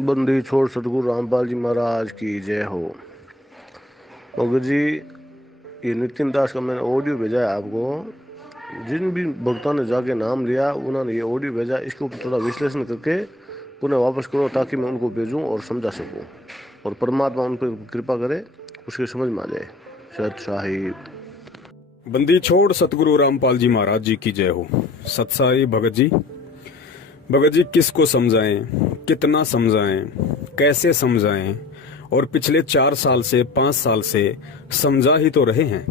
बंदी छोड़ सतगुरु रामपाल जी महाराज की जय हो। मगर जी, ये नितिन दास का मैंने ऑडियो भेजा है आपको। जिन भी भक्तों ने जाके नाम लिया उन्होंने ये ऑडियो भेजा, इसके ऊपर थोड़ा विश्लेषण करके उन्हें वापस करो ताकि मैं उनको भेजूं और समझा सकूं, और परमात्मा उन पर कृपा करे, उसकी समझ में आ जाए। सत साहिब। बंदी छोड़ सतगुरु रामपाल जी महाराज जी की जय हो। सतसाई भगत जी। भगत जी, किसको समझाएं, कितना समझाएं, कैसे समझाएं, और पिछले 4 साल से 5 साल से समझा ही तो रहे हैं।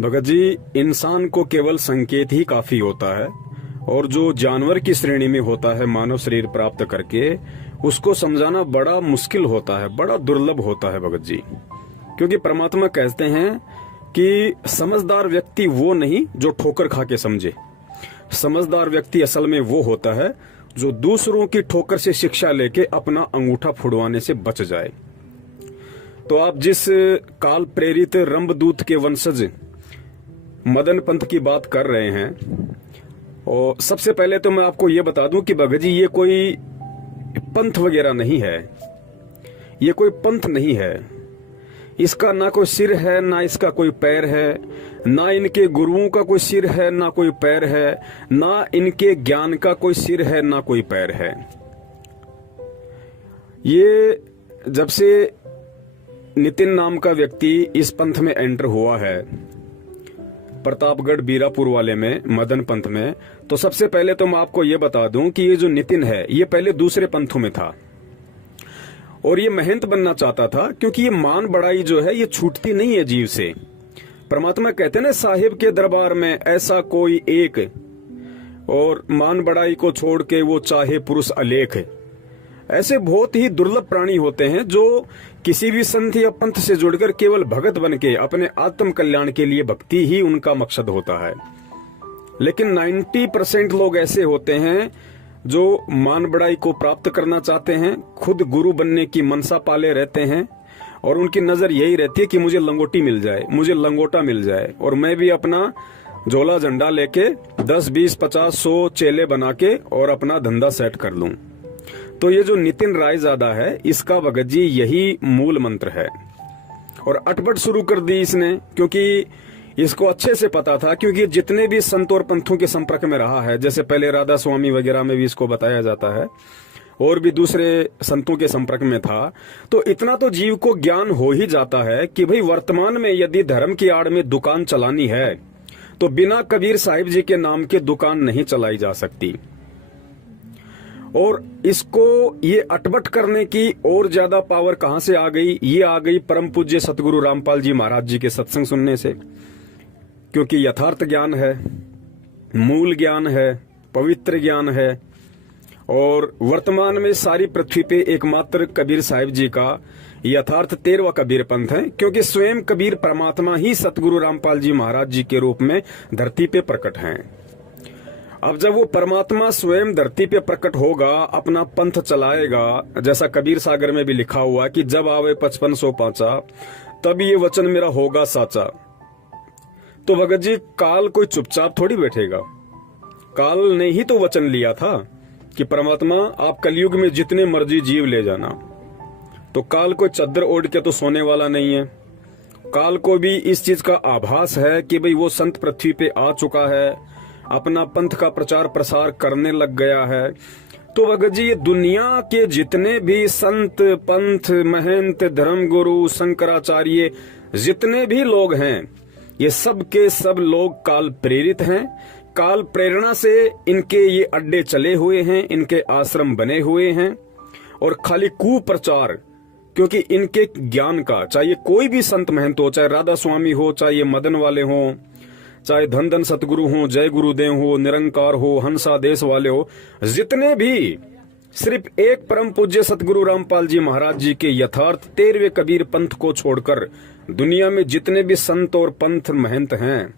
भगत जी, इंसान को केवल संकेत ही काफी होता है, और जो जानवर की श्रेणी में होता है मानव शरीर प्राप्त करके, उसको समझाना बड़ा मुश्किल होता है, बड़ा दुर्लभ होता है भगत जी। क्योंकि परमात्मा कहते हैं कि समझदार व्यक्ति वो नहीं जो ठोकर खा के समझे। समझदार व्यक्ति असल में वो होता है जो दूसरों की ठोकर से शिक्षा लेके अपना अंगूठा फुड़वाने से बच जाए। तो आप जिस काल प्रेरित रंभदूत के वंशज मदन पंथ की बात कर रहे हैं, और सबसे पहले तो मैं आपको ये बता दूं कि भगत जी, ये कोई पंथ वगैरह नहीं है, ये कोई पंथ नहीं है। इसका ना कोई सिर है, ना इसका कोई पैर है, ना इनके गुरुओं का कोई सिर है, ना कोई पैर है, ना इनके ज्ञान का कोई सिर है, ना कोई पैर है। ये जब से नितिन नाम का व्यक्ति इस पंथ में एंटर हुआ है, प्रतापगढ़ बीरापुर वाले में, मदन पंथ में, तो सबसे पहले तो मैं आपको ये बता दूं कि ये जो नितिन है, ये पहले दूसरे पंथों में था और ये महंत बनना चाहता था। क्योंकि ये मान बड़ाई जो है ये छूटती नहीं है जीव से। परमात्मा कहते हैं ना, साहिब के दरबार में ऐसा कोई एक, और मान बड़ाई को छोड़ के वो चाहे पुरुष अलेख। ऐसे बहुत ही दुर्लभ प्राणी होते हैं जो किसी भी संत या पंथ से जुड़कर केवल भगत बन के अपने आत्म कल्याण के लिए, भक्ति ही उनका मकसद होता है। लेकिन 90% लोग ऐसे होते हैं जो मान बड़ाई को प्राप्त करना चाहते हैं, खुद गुरु बनने की मनसा पाले रहते हैं, और उनकी नजर यही रहती है कि मुझे लंगोटी मिल जाए, मुझे लंगोटा मिल जाए, और मैं भी अपना झोला झंडा लेके 10, 20, 50, 100 चेले बना के और अपना धंधा सेट कर लूं। तो ये जो नितिन रायजादा है, इसका भगत जी यही मूल मंत्र है। और अटपट शुरू कर दी इसने, क्योंकि इसको अच्छे से पता था, क्योंकि जितने भी संत और पंथों के संपर्क में रहा है, जैसे पहले राधा स्वामी वगैरह में भी इसको बताया जाता है, और भी दूसरे संतों के संपर्क में था, तो इतना तो जीव को ज्ञान हो ही जाता है कि भाई वर्तमान में यदि धर्म की आड़ में दुकान चलानी है तो बिना कबीर साहिब जी के नाम के दुकान नहीं चलाई जा सकती। और इसको ये अटपट करने की और ज्यादा पावर कहां से आ गई? ये आ गई परम पूज्य सतगुरु रामपाल जी महाराज जी के सत्संग सुनने से। क्योंकि यथार्थ ज्ञान है, मूल ज्ञान है, पवित्र ज्ञान है, और वर्तमान में सारी पृथ्वी पे एकमात्र कबीर साहिब जी का यथार्थ 13वां कबीर पंथ है। क्योंकि स्वयं कबीर परमात्मा ही सतगुरु रामपाल जी महाराज जी के रूप में धरती पे प्रकट हैं। अब जब वो परमात्मा स्वयं धरती पे प्रकट होगा, अपना पंथ चलाएगा, जैसा कबीर सागर में भी लिखा हुआ कि जब आवे 5500 पांचा, तब ये वचन मेरा होगा साचा। तो भगत जी, काल कोई चुपचाप थोड़ी बैठेगा। काल ने ही तो वचन लिया था कि परमात्मा आप कलयुग में जितने मर्जी जीव ले जाना। तो काल कोई चद्दर ओढ़ के तो सोने वाला नहीं है। काल को भी इस चीज का आभास है कि भाई वो संत पृथ्वी पे आ चुका है, अपना पंथ का प्रचार प्रसार करने लग गया है। तो भगत जी, ये दुनिया के जितने भी संत, पंथ, महंत, धर्मगुरु, शंकराचार्य, जितने भी लोग हैं, ये सब के सब लोग काल प्रेरित हैं। काल प्रेरणा से इनके ये अड्डे चले हुए हैं, इनके आश्रम बने हुए हैं, और खाली कुप्रचार। क्योंकि इनके ज्ञान का, चाहे कोई भी संत महंत हो, चाहे राधा स्वामी हो, चाहे ये मदन वाले हो, चाहे धन धन सतगुरु हो, जय गुरुदेव हो, निरंकार हो, हंसादेश वाले हो, जितने भी सिर्फ एक परम पूज्य सतगुरु रामपाल जी महाराज जी के यथार्थ 13वें कबीर पंथ को छोड़कर दुनिया में जितने भी संत और पंथ महंत हैं,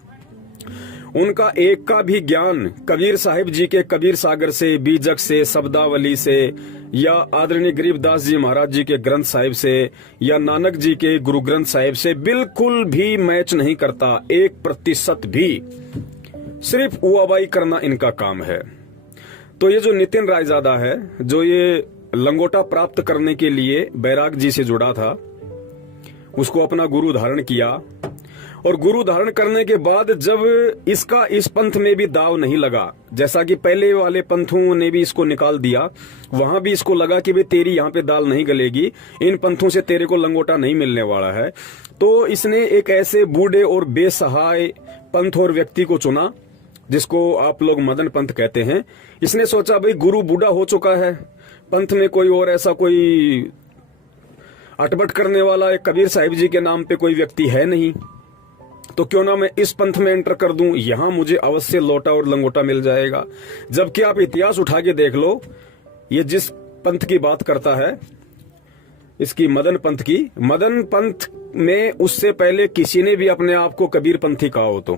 उनका एक का भी ज्ञान कबीर साहिब जी के कबीर सागर से, बीजक से, शब्दावली से, या आदरणीय गरीबदास जी महाराज जी के ग्रंथ साहिब से, या नानक जी के गुरु ग्रंथ साहिब से बिल्कुल भी मैच नहीं करता। 1% भी। सिर्फ उआबाई करना इनका काम है। तो ये जो नितिन रायजादा है, जो ये लंगोटा प्राप्त करने के लिए बैराग जी से जुड़ा था, उसको अपना गुरु धारण किया, और गुरु धारण करने के बाद जब इसका इस पंथ में भी दाव नहीं लगा, जैसा कि पहले वाले पंथों ने भी इसको निकाल दिया, वहां भी इसको लगा कि भाई तेरी यहाँ पे दाल नहीं गलेगी, इन पंथों से तेरे को लंगोटा नहीं मिलने वाला है, तो इसने एक ऐसे बूढ़े और बेसहाय पंथ और व्यक्ति को चुना जिसको आप लोग मदन पंथ कहते हैं। इसने सोचा भाई गुरु बूढ़ा हो चुका है, पंथ में कोई और ऐसा कोई अटपट करने वाला एक कबीर साहिब जी के नाम पे कोई व्यक्ति है नहीं, तो क्यों ना मैं इस पंथ में एंटर कर दूं, यहां मुझे अवश्य लोटा और लंगोटा मिल जाएगा। जबकि आप इतिहास उठा के देख लो, ये जिस पंथ की बात करता है, इसकी मदन पंथ की, मदन पंथ में उससे पहले किसी ने भी अपने आप को कबीर पंथी कहा हो तो,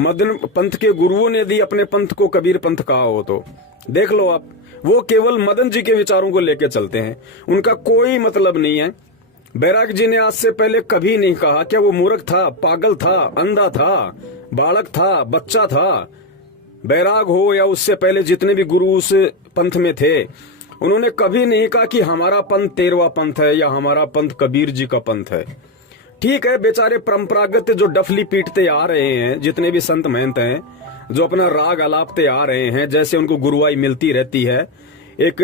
मदन पंथ के गुरुओं ने भी अपने पंथ को कबीर पंथ कहा हो तो देख लो आप। वो केवल मदन जी के विचारों को लेकर चलते हैं, उनका कोई मतलब नहीं है। बैराग जी ने आज से पहले कभी नहीं कहा क्या वो मूर्ख था, पागल था, अंधा था, बालक था, बच्चा था। बैराग हो या उससे पहले जितने भी गुरु उस पंथ में थे, उन्होंने कभी नहीं कहा कि हमारा पंथ 13वां पंथ है या हमारा पंथ कबीर जी का पंथ है। ठीक है, बेचारे परंपरागत जो डफली पीटते आ रहे हैं, जितने भी संत महंत हैं, जो अपना राग अलापते आ रहे हैं, जैसे उनको गुरुआई मिलती रहती है, एक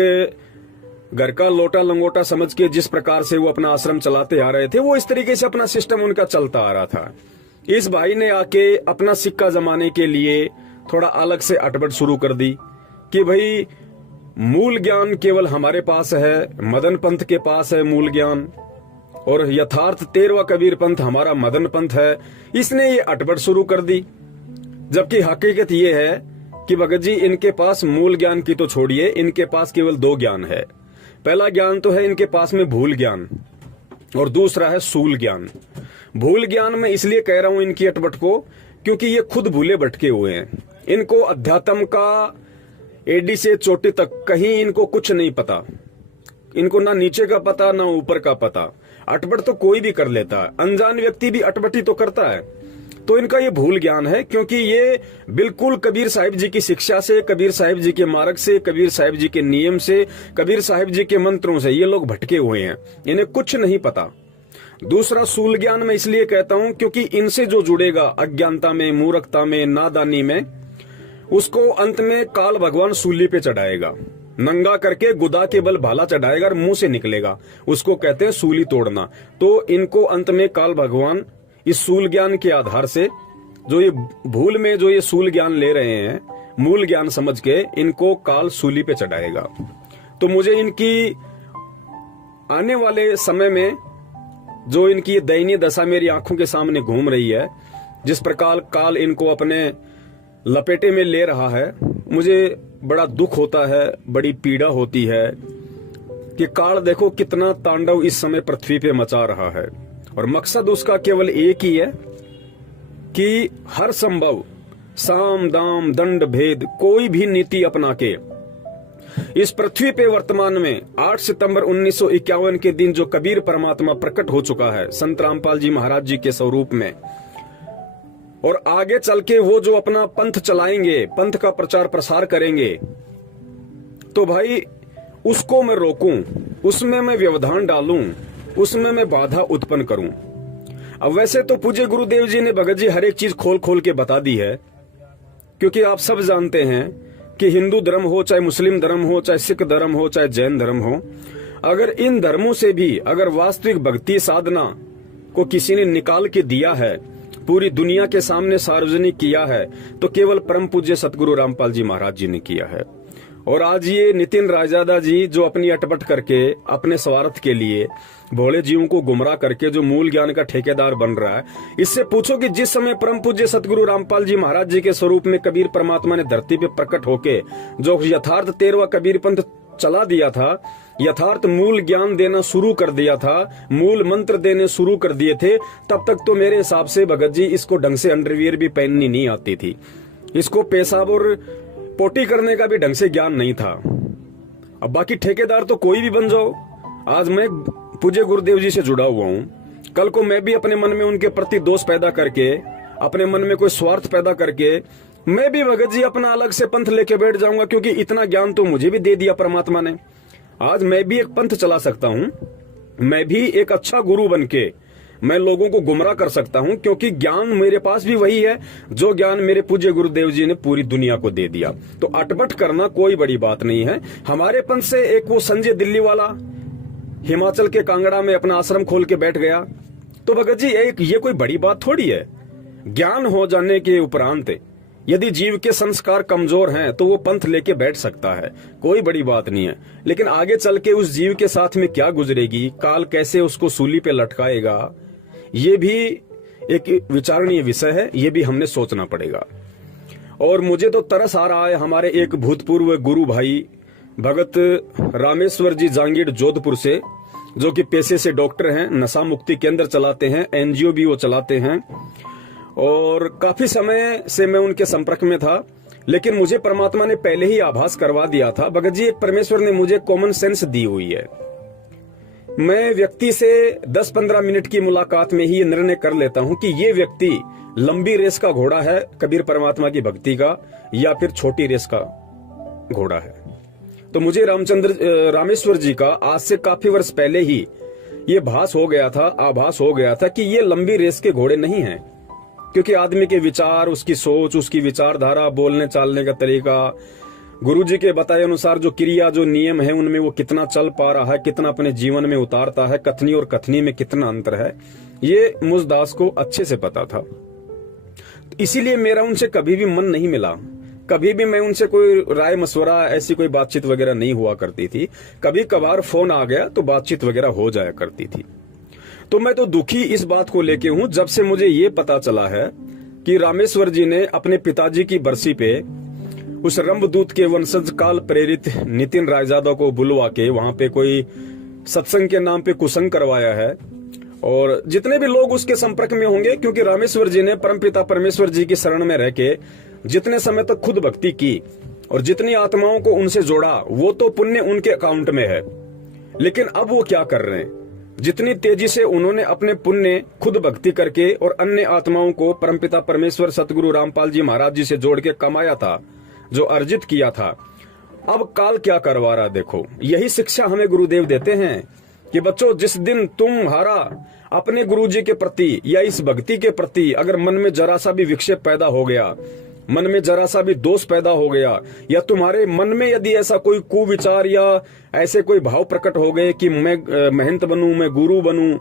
घर का लोटा लंगोटा समझ के जिस प्रकार से वो अपना आश्रम चलाते आ रहे थे, वो इस तरीके से अपना सिस्टम उनका चलता आ रहा था। इस भाई ने आके अपना सिक्का जमाने के लिए थोड़ा अलग से अटपट शुरू कर दी कि भाई मूल ज्ञान केवल हमारे पास है, मदन पंथ के पास है मूल ज्ञान, और यथार्थ 13वां कबीर पंथ हमारा मदन पंथ है। इसने ये अटपट शुरू कर दी, जबकि हकीकत ये है कि भगत जी इनके पास मूल ज्ञान की तो छोड़िए, इनके पास केवल 2 ज्ञान है। पहला ज्ञान तो है इनके पास में भूल ज्ञान, और दूसरा है सूल ज्ञान। भूल ज्ञान में इसलिए कह रहा हूं इनकी अटपट को, क्योंकि ये खुद भूले भटके हुए हैं। इनको अध्यात्म का एडी से चोटी तक कहीं इनको कुछ नहीं पता, इनको ना नीचे का पता ना ऊपर का पता। अटपट तो कोई भी कर लेता है, अनजान व्यक्ति भी अटपटी तो करता है। तो इनका ये भूल ज्ञान है, क्योंकि ये बिल्कुल कबीर साहिब जी की शिक्षा से, कबीर साहिब जी के मार्ग से, कबीर साहिब जी के नियम से, कबीर साहिब जी के मंत्रों से ये लोग भटके हुए हैं, इन्हें कुछ नहीं पता। दूसरा सूल ज्ञान मैं इसलिए कहता हूं क्योंकि इनसे जो जुड़ेगा अज्ञानता में, मूर्खता में, नादानी में, उसको अंत में काल भगवान सूली पे चढ़ाएगा, नंगा करके गुदा के बल भाला चढ़ाएगा और मुंह से निकलेगा, उसको कहते हैं सूली तोड़ना। तो इनको अंत में काल भगवान इस सूल ज्ञान के आधार से, जो ये भूल में जो ये सूल ज्ञान ले रहे हैं, मूल ज्ञान समझ के इनको काल सूली पे चढ़ाएगा। तो मुझे इनकी आने वाले समय में जो इनकी दयनीय दशा मेरी आंखों के सामने घूम रही है, जिस प्रकार काल इनको अपने लपेटे में ले रहा है, मुझे बड़ा दुख होता है, बड़ी पीड़ा होती है कि काल देखो कितना तांडव इस समय पृथ्वी पे मचा रहा है, और मकसद उसका केवल एक ही है कि हर संभव साम दाम दंड भेद कोई भी नीति अपना के इस पृथ्वी पे वर्तमान में 8 सितंबर 1951 के दिन जो कबीर परमात्मा प्रकट हो चुका है संत रामपाल जी महाराज जी के स्वरूप में, और आगे चल के वो जो अपना पंथ चलाएंगे, पंथ का प्रचार प्रसार करेंगे, तो भाई उसको मैं रोकूं, उसमें मैं व्यवधान डालूं, उसमें मैं बाधा उत्पन्न करूं। अब वैसे तो पूज्य गुरुदेव जी ने भगत जी हर एक चीज खोल खोल के बता दी है, क्योंकि आप सब जानते हैं कि हिंदू धर्म हो, चाहे मुस्लिम धर्म हो, चाहे सिख धर्म हो, चाहे जैन धर्म हो, अगर इन धर्मों से भी अगर वास्तविक भक्ति साधना को किसी ने निकाल के दिया है, पूरी दुनिया के सामने सार्वजनिक किया है, तो केवल परम पूज्य सतगुरु रामपाल जी महाराज जी ने किया है। और आज ये नितिन रायजादा जी जो अपनी अटपट करके अपने स्वार्थ के लिए भोले जीवों को गुमराह करके जो मूल ज्ञान का ठेकेदार बन रहा है, इससे पूछो कि जिस समय परम पूज्य सतगुरु रामपाल जी महाराज जी के स्वरूप में कबीर परमात्मा ने धरती पे प्रकट होके जो यथार्थ 13वां कबीर पंथ चला दिया था, यथार्थ मूल ज्ञान देना शुरू कर दिया था, मूल मंत्र देने शुरू कर दिए थे, तब तक तो मेरे हिसाब से भगत जी इसको ढंग से अंडरवियर भी पहननी नहीं आती थी, इसको पेशाब और पोटी करने का भी ढंग से ज्ञान नहीं था। अब बाकी ठेकेदार तो कोई भी बन जाओ, आज मैं पूज्य गुरुदेव जी से जुड़ा हुआ हूं, कल को मैं भी अपने मन में उनके प्रति दोष पैदा करके, अपने मन में कोई स्वार्थ पैदा करके मैं भी भगत जी अपना अलग से पंथ लेके बैठ जाऊंगा, क्योंकि इतना ज्ञान तो मुझे भी दे दिया परमात्मा ने। आज मैं भी एक पंथ चला सकता हूं, मैं भी एक अच्छा गुरु बनके मैं लोगों को गुमराह कर सकता हूं, क्योंकि ज्ञान मेरे पास भी वही है जो ज्ञान मेरे पूज्य गुरुदेव जी ने पूरी दुनिया को दे दिया। तो अटपट करना कोई बड़ी बात नहीं है। हमारे पंथ से एक वो संजय दिल्ली वाला हिमाचल के कांगड़ा में अपना आश्रम खोल के बैठ गया, तो भगत जी ये कोई बड़ी बात थोड़ी है। ज्ञान हो जाने के उपरांत यदि जीव के संस्कार कमजोर हैं तो वो पंथ लेके बैठ सकता है, कोई बड़ी बात नहीं है। लेकिन आगे चल के उस जीव के साथ में क्या गुजरेगी, काल कैसे उसको सूली पे लटकाएगा, ये भी एक विचारणीय विषय है, ये भी हमने सोचना पड़ेगा। और मुझे तो तरस आ रहा है, हमारे एक भूतपूर्व गुरु भाई भगत रामेश्वर जी जांगीर जोधपुर से, जो कि पेशे से डॉक्टर हैं, नशा मुक्ति केंद्र चलाते हैं, एनजीओ भी वो चलाते हैं, और काफी समय से मैं उनके संपर्क में था। लेकिन मुझे परमात्मा ने पहले ही आभास करवा दिया था। भगत जी, एक परमेश्वर ने मुझे कॉमन सेंस दी हुई है। मैं व्यक्ति से 10-15 मिनट की मुलाकात में ही ये निर्णय कर लेता हूं कि ये व्यक्ति लंबी रेस का घोड़ा है कबीर परमात्मा की भक्ति का, या फिर छोटी रेस का घोड़ा है। तो मुझे रामेश्वर जी का आज से काफी वर्ष पहले ही ये आभास हो गया था कि ये लंबी रेस के घोड़े नहीं हैं, क्योंकि आदमी के विचार, उसकी सोच, उसकी विचारधारा, बोलने चालने का तरीका, गुरुजी के बताए अनुसार जो क्रिया, जो नियम है, उनमें वो कितना चल पा रहा है, कितना अपने जीवन में उतारता है, कथनी और कथनी में कितना अंतर है, ये मुझदास को अच्छे से पता था। इसीलिए मेरा उनसे कभी भी मन नहीं मिला, कभी भी मैं उनसे कोई राय मशवरा, ऐसी कोई बातचीत वगैरह नहीं हुआ करती थी। कभी कभार फोन आ गया तो बातचीत वगैरह हो जाया करती थी। तो मैं तो दुखी इस बात को लेके हूं, जब से मुझे ये पता चला है कि रामेश्वर जी ने अपने पिताजी की बरसी पे उस रंभदूत के वंशज काल प्रेरित नितिन रायजादा को बुलवा के वहां पे कोई सत्संग के नाम पे कुसंग करवाया है। और जितने भी लोग उसके संपर्क में होंगे, क्योंकि रामेश्वर जी ने परमपिता परमेश्वर जी की शरण में रह के जितने समय तक खुद भक्ति की और जितनी आत्माओं को उनसे जोड़ा, वो तो पुण्य उनके अकाउंट में है। लेकिन अब वो क्या कर रहे हैं, जितनी तेजी से उन्होंने अपने पुण्य खुद भक्ति करके और अन्य आत्माओं को परमपिता परमेश्वर सतगुरु रामपाल जी महाराज जी से जोड़ के कमाया था, जो अर्जित किया था, अब काल क्या करवा रहा। देखो, यही शिक्षा हमें गुरुदेव देते हैं कि बच्चों, जिस दिन तुम्हारा अपने गुरुजी के प्रति या इस भक्ति के प्रति अगर मन में जरा सा भी विक्षेप पैदा हो गया, मन में जरा सा भी दोष पैदा हो गया, या तुम्हारे मन में यदि ऐसा कोई कुविचार या ऐसे कोई भाव प्रकट हो गए कि मैं महंत बनूं, मैं गुरु बनूं,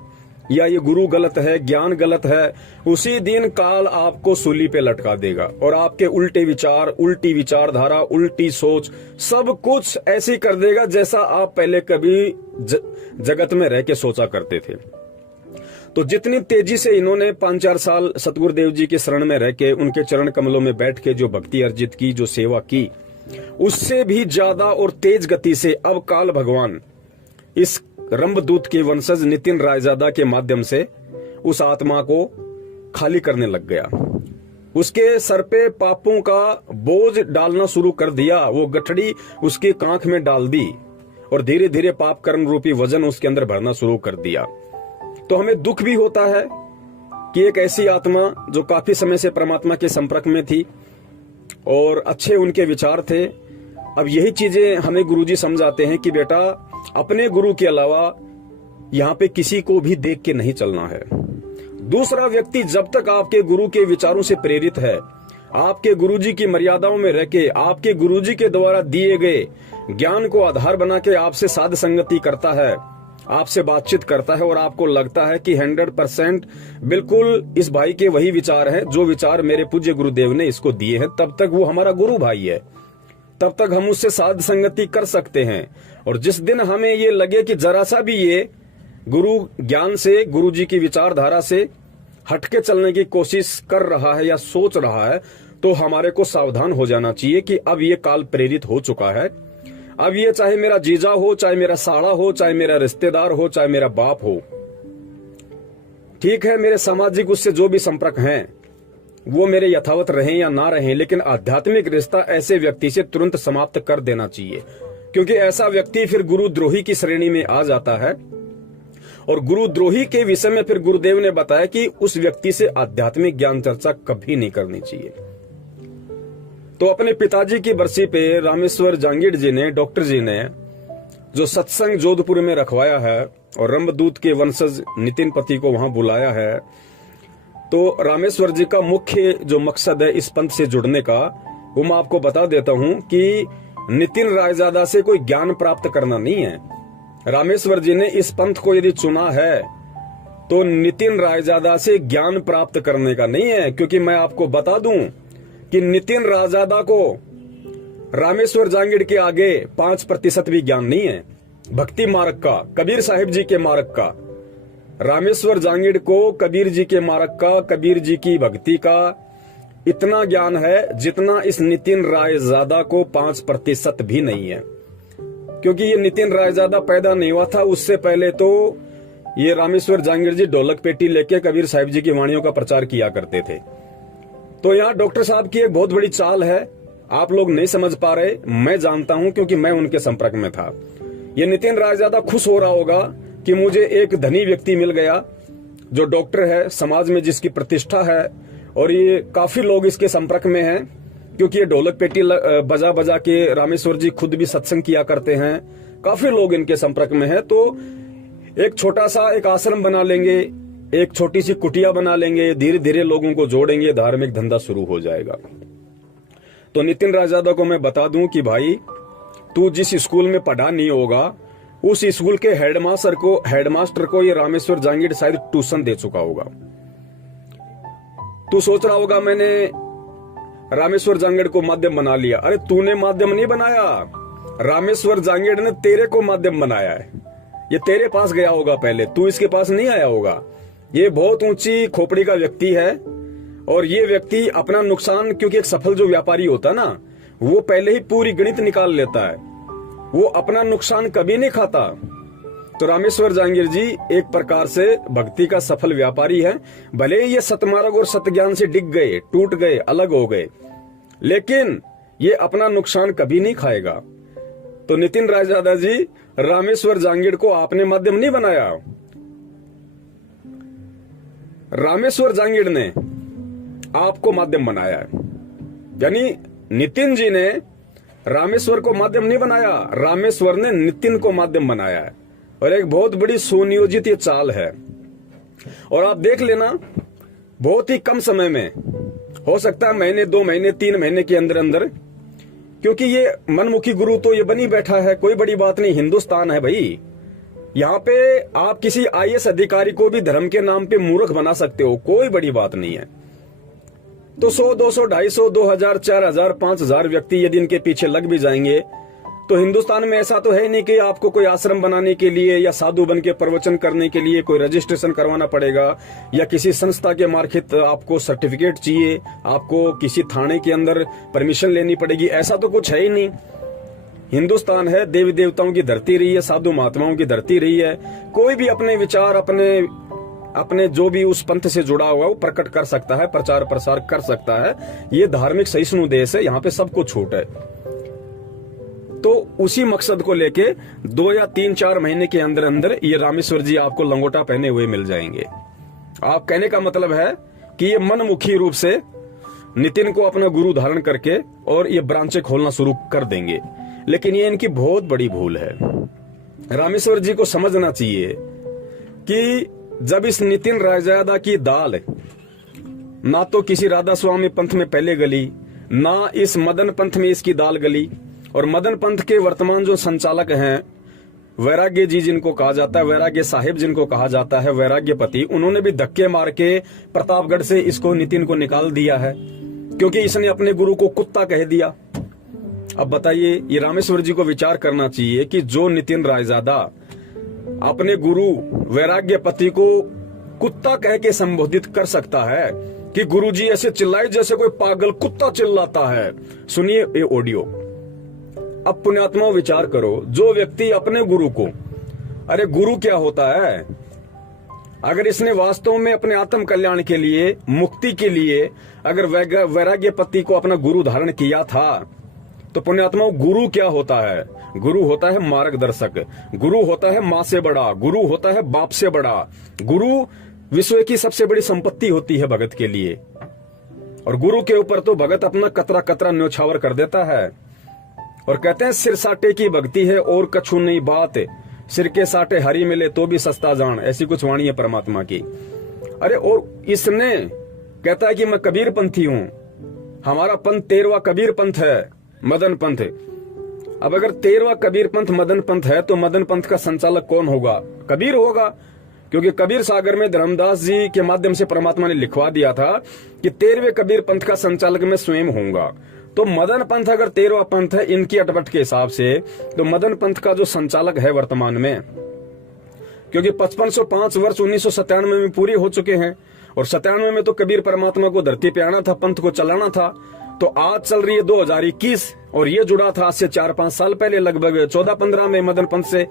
या ये गुरु गलत है, ज्ञान गलत है, उसी दिन काल आपको सूली पे लटका देगा और आपके उल्टे विचार, उल्टी विचारधारा, उल्टी सोच, सब कुछ ऐसी कर देगा जैसा आप पहले कभी जगत में रह के सोचा करते थे। तो जितनी तेजी से इन्होंने 5-4 साल सतगुरुदेव जी के शरण में रह के उनके चरण कमलों में बैठ के जो भक्ति अर्जित की, जो सेवा की, उससे भी ज्यादा और तेज गति से अब काल भगवान इस रंभदूत के वंशज नितिन रायजादा के माध्यम से उस आत्मा को खाली करने लग गया। उसके सर पे पापों का बोझ डालना शुरू कर दिया, वो गठड़ी उसके कांख में डाल दी और धीरे धीरे पाप कर्म रूपी वजन उसके अंदर भरना शुरू कर दिया। तो हमें दुख भी होता है कि एक ऐसी आत्मा जो काफी समय से परमात्मा के संपर्क में थी और अच्छे उनके विचार थे, अब यही चीजें हमें गुरुजी समझाते हैं कि बेटा, अपने गुरु के अलावा यहाँ पे किसी को भी देख के नहीं चलना है। दूसरा व्यक्ति जब तक आपके गुरु के विचारों से प्रेरित है, आपके गुरुजी की मर्यादाओं में रह के, आपके गुरुजी के द्वारा दिए गए ज्ञान को आधार बना के आपसे साध संगति करता है, आपसे बातचीत करता है और आपको लगता है कि 100% बिल्कुल इस भाई के वही विचार हैं जो विचार मेरे पूज्य गुरुदेव ने इसको दिए हैं, तब तक वो हमारा गुरु भाई है, तब तक हम उससे साध संगति कर सकते हैं। और जिस दिन हमें ये लगे कि जरा सा भी ये गुरु ज्ञान से, गुरु जी की विचारधारा से हटके चलने की कोशिश कर रहा है या सोच रहा है, तो हमारे को सावधान हो जाना चाहिए कि अब ये काल प्रेरित हो चुका है। अब ये चाहे मेरा जीजा हो, चाहे मेरा साड़ा हो, चाहे मेरा रिश्तेदार हो, चाहे मेरा बाप हो, ठीक है, मेरे सामाजिक उससे जो भी संपर्क हैं वो मेरे यथावत रहें या ना रहें, लेकिन आध्यात्मिक रिश्ता ऐसे व्यक्ति से तुरंत समाप्त कर देना चाहिए, क्योंकि ऐसा व्यक्ति फिर गुरुद्रोही की श्रेणी में आ जाता है। और गुरुद्रोही के विषय में फिर गुरुदेव ने बताया कि उस व्यक्ति से आध्यात्मिक ज्ञान चर्चा कभी नहीं करनी चाहिए। तो अपने पिताजी की बरसी पे रामेश्वर जांगिड़ जी ने, डॉक्टर जी ने, जो सत्संग जोधपुर में रखवाया है और रंभदूत के वंशज नितिन पति को वहां बुलाया है, तो रामेश्वर जी का मुख्य जो मकसद है इस पंथ से जुड़ने का, वो मैं आपको बता देता हूं कि नितिन रायजादा से कोई ज्ञान प्राप्त करना नहीं है। रामेश्वर जी ने इस पंथ को यदि चुना है तो नितिन रायजादा से ज्ञान प्राप्त करने का नहीं है, क्योंकि मैं आपको बता दूं कि नितिन रायजादा को रामेश्वर जांगिड़ के आगे 5% भी ज्ञान नहीं है भक्ति मार्ग का, कबीर साहिब जी के मार्ग का। रामेश्वर जांगिड़ को कबीर जी के मार्ग का, कबीर जी की भक्ति का इतना ज्ञान है जितना इस नितिन रायजादा को 5% भी नहीं है। क्योंकि ये नितिन रायजादा पैदा नहीं हुआ था, उससे पहले तो ये रामेश्वर जांगिड़ जी ढोलक पेटी लेके कबीर साहिब जी की वाणियों का प्रचार किया करते थे। तो यहाँ डॉक्टर साहब की एक बहुत बड़ी चाल है, आप लोग नहीं समझ पा रहे, मैं जानता हूं क्योंकि मैं उनके संपर्क में था। ये नितिन रायजादा खुश हो रहा होगा कि मुझे एक धनी व्यक्ति मिल गया जो डॉक्टर है, समाज में जिसकी प्रतिष्ठा है, और ये काफी लोग इसके संपर्क में हैं क्योंकि ये ढोलक पेटी बजा बजा के रामेश्वर जी खुद भी सत्संग किया करते हैं, काफी लोग इनके संपर्क में हैं। तो एक छोटा सा एक आश्रम बना लेंगे, एक छोटी सी कुटिया बना लेंगे, धीरे धीरे लोगों को जोड़ेंगे, धार्मिक धंधा शुरू हो जाएगा। तो नितिन रायजादा को मैं बता दूं कि भाई तू जिस स्कूल में पढ़ा नहीं होगा उस स्कूल के हेडमास्टर को ये रामेश्वर जांगिड़ शायद ट्यूशन दे चुका होगा। तू सोच रहा होगा मैंने रामेश्वर जांगिड़ को माध्यम बना लिया। अरे तूने माध्यम नहीं बनाया, रामेश्वर जांगिड़ ने तेरे को माध्यम बनाया है। ये तेरे पास गया होगा पहले, तू इसके पास नहीं आया होगा। ये बहुत ऊंची खोपड़ी का व्यक्ति है और ये व्यक्ति अपना नुकसान, क्योंकि एक सफल जो व्यापारी होता है ना, वो पहले ही पूरी गणित निकाल लेता है, वो अपना नुकसान कभी नहीं खाता। तो रामेश्वर जांगिड़ जी एक प्रकार से भक्ति का सफल व्यापारी है। भले ही ये सतमार्ग और सतज्ञान से डिग गए, टूट गए, अलग हो गए, लेकिन ये अपना नुकसान कभी नहीं खाएगा। तो नितिन रायजादा जी, रामेश्वर जांगिड़ को आपने माध्यम नहीं बनाया, रामेश्वर जांगिड़ ने आपको माध्यम बनाया है। यानी नितिन जी ने रामेश्वर को माध्यम नहीं बनाया, रामेश्वर ने नितिन को माध्यम बनाया है। और एक बहुत बड़ी सुनियोजित ये चाल है। और आप देख लेना, बहुत ही कम समय में, हो सकता है महीने, 2 महीने, 3 महीने के अंदर अंदर, क्योंकि ये मनमुखी गुरु तो ये बनी बैठा है, कोई बड़ी बात नहीं, हिंदुस्तान है भाई। यहाँ पे आप किसी IAS अधिकारी को भी धर्म के नाम पे मूर्ख बना सकते हो, कोई बड़ी बात नहीं है। तो 100, 200, 250, 2000, 4000, 5000 व्यक्ति यदि इनके पीछे लग भी जाएंगे तो हिंदुस्तान में ऐसा तो है नहीं कि आपको कोई आश्रम बनाने के लिए या साधु बन के प्रवचन करने के लिए कोई रजिस्ट्रेशन करवाना पड़ेगा या किसी संस्था के मार्फत आपको सर्टिफिकेट चाहिए, आपको किसी थाने के अंदर परमिशन लेनी पड़ेगी, ऐसा तो कुछ है ही नहीं। हिंदुस्तान है, देवी देवताओं की धरती रही है, साधु महात्माओं की धरती रही है। कोई भी अपने विचार, अपने जो भी उस पंथ से जुड़ा हुआ वो प्रकट कर सकता है, प्रचार प्रसार कर सकता है। ये धार्मिक सहिष्णु देश है, यहाँ पे सबको छूट है। तो उसी मकसद को लेके 2 या 3-4 महीने के अंदर अंदर ये रामेश्वर जी आपको लंगोटा पहने हुए मिल जाएंगे। आप कहने का मतलब है कि ये मनमुखी रूप से नितिन को अपना गुरु धारण करके और ये ब्रांचें खोलना शुरू कर देंगे। लेकिन ये इनकी बहुत बड़ी भूल है। रामेश्वर जी को समझना चाहिए कि जब इस नितिन रायजादा की दाल ना तो किसी राधा स्वामी पंथ में पहले गली, ना इस मदन पंथ में इसकी दाल गली, और मदन पंथ के वर्तमान जो संचालक हैं, वैराग्य जी जिनको कहा जाता है, वैराग्य साहिब जिनको कहा जाता है, वैराग्यपति, उन्होंने भी धक्के मार के प्रतापगढ़ से इसको, नितिन को निकाल दिया है, क्योंकि इसने अपने गुरु को कुत्ता कह दिया। अब बताइए, ये रामेश्वर जी को विचार करना चाहिए कि जो नितिन रायजादा अपने गुरु वैराग्यपति को कुत्ता कह के संबोधित कर सकता है कि गुरुजी ऐसे चिल्लाए जैसे कोई पागल कुत्ता चिल्लाता है। सुनिए ये ऑडियो। अब पुण्यात्मा विचार करो, जो व्यक्ति अपने गुरु को, अरे गुरु क्या होता है, अगर इसने वास्तव में अपने आत्म कल्याण के लिए, मुक्ति के लिए अगर वैराग्यपति को अपना गुरु धारण किया था, तो पुण्यात्मा गुरु क्या होता है? गुरु होता है मार्गदर्शक, गुरु होता है माँ से बड़ा, गुरु होता है बाप से बड़ा, गुरु विश्व की सबसे बड़ी संपत्ति होती है भगत के लिए। और गुरु के ऊपर तो भगत अपना कतरा कतरा न्योछावर कर देता है और कहते हैं सिर साटे की भक्ति है और कछु नहीं बात, सिर के साटे हरी मिले तो भी सस्ता जान, ऐसी कुछ वाणी है परमात्मा की। अरे और इसने कहता है कि मैं कबीर पंथी हूं, हमारा पंथ 13वां कबीर पंथ है, मदन पंथ। अब अगर 13वां कबीर पंथ मदन पंथ है तो मदन पंथ का संचालक कौन होगा? कबीर होगा, क्योंकि कबीर सागर में धर्मदास जी के माध्यम से परमात्मा ने लिखवा दिया था कि 13वें कबीर पंथ का संचालक मैं स्वयं होऊंगा। तो मदन पंथ अगर 13वां पंथ है इनकी अटपट के हिसाब से, तो मदन पंथ का जो संचालक है वर्तमान में, क्योंकि 5505 वर्ष 1997 में पूरे हो चुके हैं और 97 में तो कबीर परमात्मा को धरती पे आना था, पंथ को चलाना था। तो आज चल रही है 2021 और ये जुड़ा था आज से 4-5 साल पहले, लगभग 14-15 में मदन पंथ से,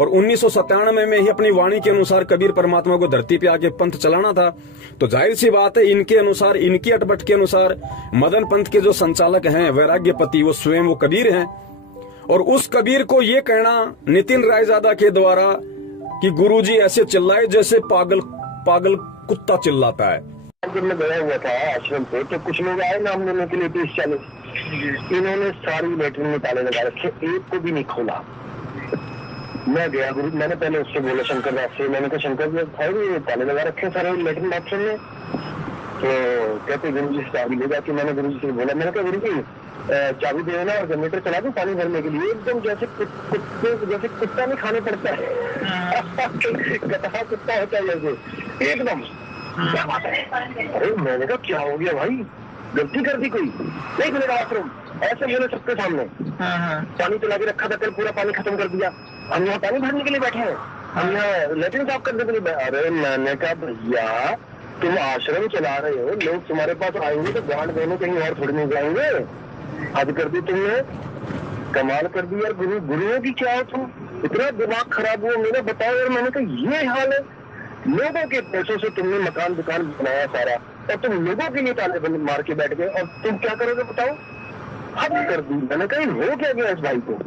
और 1997 में ही अपनी वाणी के अनुसार कबीर परमात्मा को धरती पे आके पंथ चलाना था। तो जाहिर सी बात है इनके अनुसार, इनकी अटपट के अनुसार मदन पंथ के जो संचालक हैं वैराग्यपति, वो स्वयं वो कबीर हैं। और उस कबीर को ये कहना नितिन रायजादा के द्वारा कि गुरुजी ऐसे चिल्लाए जैसे पागल पागल कुत्ता चिल्लाता है। जब मैं गया हुआ था आश्रम पे तो कुछ लोग आए नाम लेने के लिए 30-40, इन्होंने सारी बैटरी में ताले लगा रखे, एक को भी नहीं खोला। मैं गया गुरु, मैंने पहले उससे बोला शंकर दास से, मैंने कहा शंकर जी भाई ये ताले लगा रखे सारे लेटरिन बाथरूम में। तो कहते गुरु जी चाबी ले जाके, मैंने गुरु जी से बोला, मैंने कहा गुरु जी चाबी दे ना और जनरेटर चला दो पानी भरने के लिए। एकदम जैसे कुत्ता नहीं खाने पड़ता है, कटा कुत्ता होता है जैसे, एकदम क्या बात है। अरे मैंने कहा क्या हो गया भाई, गलती कर दी कोई? नहीं खुलेगा बाथरूम, ऐसे मैंने सबके सामने पानी चला के रखा था, कल पूरा पानी खत्म कर दिया। हम यहाँ पानी भरने के लिए बैठे हैं, हम यहाँ लेटरिन साफ करने के लिए। अरे मैंने कहा भैया तुम आश्रम चला रहे हो, लोग तुम्हारे पास आएंगे तो गांड देने कहीं और थोड़ी नहीं जाएंगे। हद कर दी तुमने, कमाल कर दी यार। गुरुओं की क्या हो तुम, इतना दिमाग खराब हुआ मेरा, बताओ यार। मैंने कहा ये हाल है, लोगों के पैसों से तुमने मकान दुकान बनाया सारा, और तुम लोगों के लिए ताले बंद मार के बैठ गए, और तुम क्या करोगे बताओ? हद कर दी। मैंने कहा हो क्या गया इस भाई को,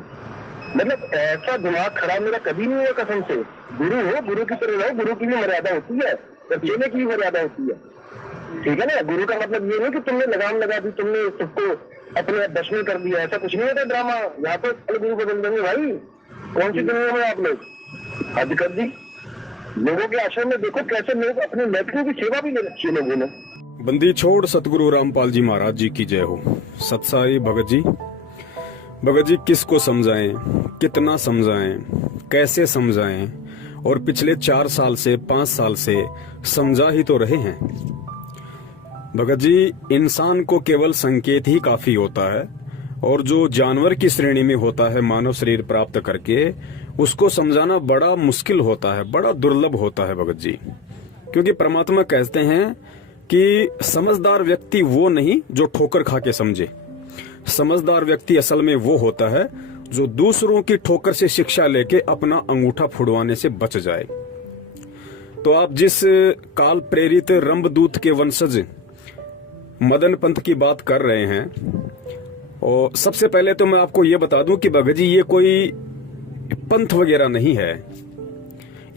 मतलब ऐसा दिमाग खराब मेरा कभी नहीं हुआ कसम से। गुरु हो, गुरु की तरह रहो, गुरु की भी मर्यादा होती है और चेले की भी मर्यादा होती है, ठीक है ना। गुरु का मतलब ये नहीं कि तुमने लगाम लगा दी, तुमने सबको अपने बश में कर दिया, ऐसा कुछ नहीं होता ड्रामा। यहाँ पर गुरु बदल देंगे भाई, कौन सी दुनिया में आप लोग, हद कर दी। लोगों के आश्रम में देखो कैसे लोग अपने लेटरिन की सेवा भी ले रखी है लोगों ने। बंदी छोड़ सतगुरु रामपाल जी महाराज जी की जय हो। सत्साई भगत जी, भगत जी किसको समझाएं, कितना समझाएं, कैसे समझाएं, और पिछले 4 साल से 5 साल से समझा ही तो रहे हैं। भगत जी इंसान को केवल संकेत ही काफी होता है, और जो जानवर की श्रेणी में होता है मानव शरीर प्राप्त करके, उसको समझाना बड़ा मुश्किल होता है, बड़ा दुर्लभ होता है भगत जी। क्योंकि परमात्मा कहते हैं कि समझदार व्यक्ति वो नहीं जो ठोकर खा के समझे, समझदार व्यक्ति असल में वो होता है जो दूसरों की ठोकर से शिक्षा लेके अपना अंगूठा फुड़वाने से बच जाए। तो आप जिस काल प्रेरित रंभदूत के वंशज मदन पंथ की बात कर रहे हैं, और सबसे पहले तो मैं आपको ये बता दूं कि भगत जी ये कोई पंथ वगैरह नहीं है,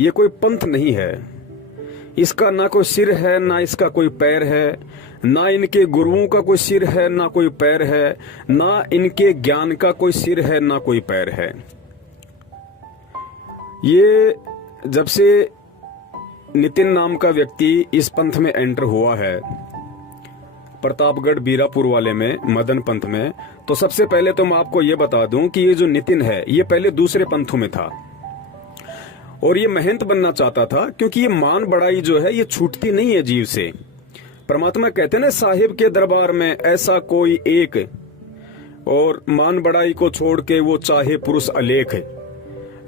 ये कोई पंथ नहीं है। इसका ना कोई सिर है, ना इसका कोई पैर है, ना इनके गुरुओं का कोई सिर है, ना कोई पैर है, ना इनके ज्ञान का कोई सिर है, ना कोई पैर है। ये जब से नितिन नाम का व्यक्ति इस पंथ में एंटर हुआ है, प्रतापगढ़ बीरापुर वाले में मदन पंथ में, तो सबसे पहले तो मैं आपको ये बता दूं कि ये जो नितिन है ये पहले दूसरे पंथों में था और ये महंत बनना चाहता था, क्योंकि ये मान बढ़ाई जो है ये छूटती नहीं है जीव से। परमात्मा कहते हैं ना, साहिब के दरबार में ऐसा कोई एक, और मान बढ़ाई को छोड़ के वो चाहे पुरुष अलेख।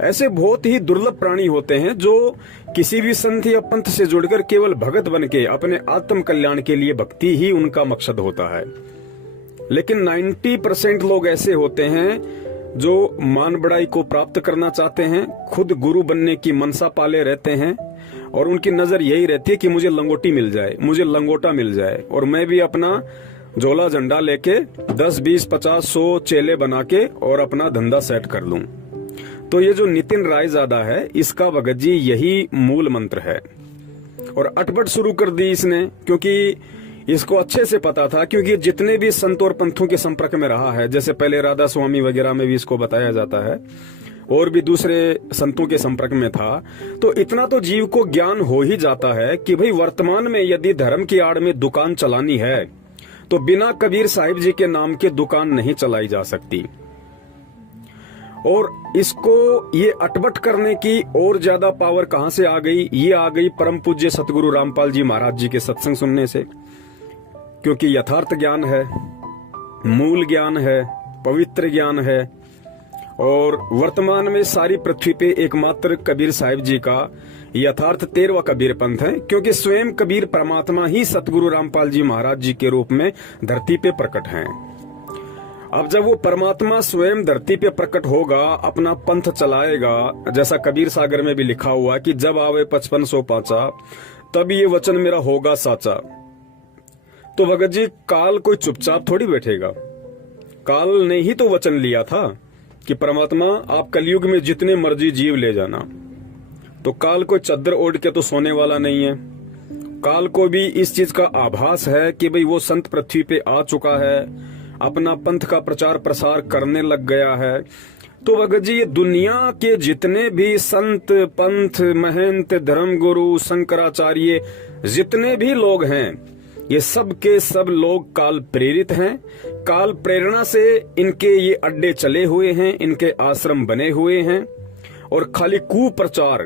ऐसे बहुत ही दुर्लभ प्राणी होते हैं जो किसी भी संत या पंथ से जुड़कर केवल भगत बन के अपने आत्म कल्याण के लिए, भक्ति ही उनका मकसद होता है। लेकिन 90% लोग ऐसे होते हैं जो मान बढ़ाई को प्राप्त करना चाहते हैं, खुद गुरु बनने की मनसा पाले रहते हैं, और उनकी नजर यही रहती है कि मुझे लंगोटी मिल जाए, मुझे लंगोटा मिल जाए, और मैं भी अपना झोला झंडा लेके 10, 20, 50, 100 चेले बना के और अपना धंधा सेट कर लूं। तो ये जो नितिन रायजादा है, इसका भगत जी यही मूल मंत्र है। और अटपट शुरू कर दी इसने, क्योंकि इसको अच्छे से पता था, क्योंकि जितने भी संत और पंथों के संपर्क में रहा है, जैसे पहले राधा स्वामी वगैरह में भी इसको बताया जाता है, और भी दूसरे संतों के संपर्क में था, तो इतना तो जीव को ज्ञान हो ही जाता है कि भाई वर्तमान में यदि धर्म की आड़ में दुकान चलानी है तो बिना कबीर साहिब जी के नाम के दुकान नहीं चलाई जा सकती। और इसको ये अटबट करने की और ज्यादा पावर कहां से आ गई? ये आ गई परम पूज्य सतगुरु रामपाल जी महाराज जी के सत्संग सुनने से, क्योंकि यथार्थ ज्ञान है, मूल ज्ञान है, पवित्र ज्ञान है, और वर्तमान में सारी पृथ्वी पे एकमात्र कबीर साहिब जी का यथार्थ 13वां कबीर पंथ है, क्योंकि स्वयं कबीर परमात्मा ही सतगुरु रामपाल जी महाराज जी के रूप में धरती पे प्रकट हैं। अब जब वो परमात्मा स्वयं धरती पे प्रकट होगा, अपना पंथ चलाएगा, जैसा कबीर सागर में भी लिखा हुआ कि जब आवे 5500 पांचा, तब ये वचन मेरा होगा साचा। तो भगत जी, काल कोई चुपचाप थोड़ी बैठेगा। काल ने ही तो वचन लिया था कि परमात्मा आप कलयुग में जितने मर्जी जीव ले जाना। तो काल कोई चद्दर ओढ़ के तो सोने वाला नहीं है। काल को भी इस चीज का आभास है कि भाई वो संत पृथ्वी पे आ चुका है, अपना पंथ का प्रचार प्रसार करने लग गया है। तो भगत जी, ये दुनिया के जितने भी संत, पंथ, महंत, धर्मगुरु, शंकराचार्य, जितने भी लोग हैं, ये सब के सब लोग काल प्रेरित हैं। काल प्रेरणा से इनके ये अड्डे चले हुए हैं, इनके आश्रम बने हुए हैं, और खाली कुप्रचार,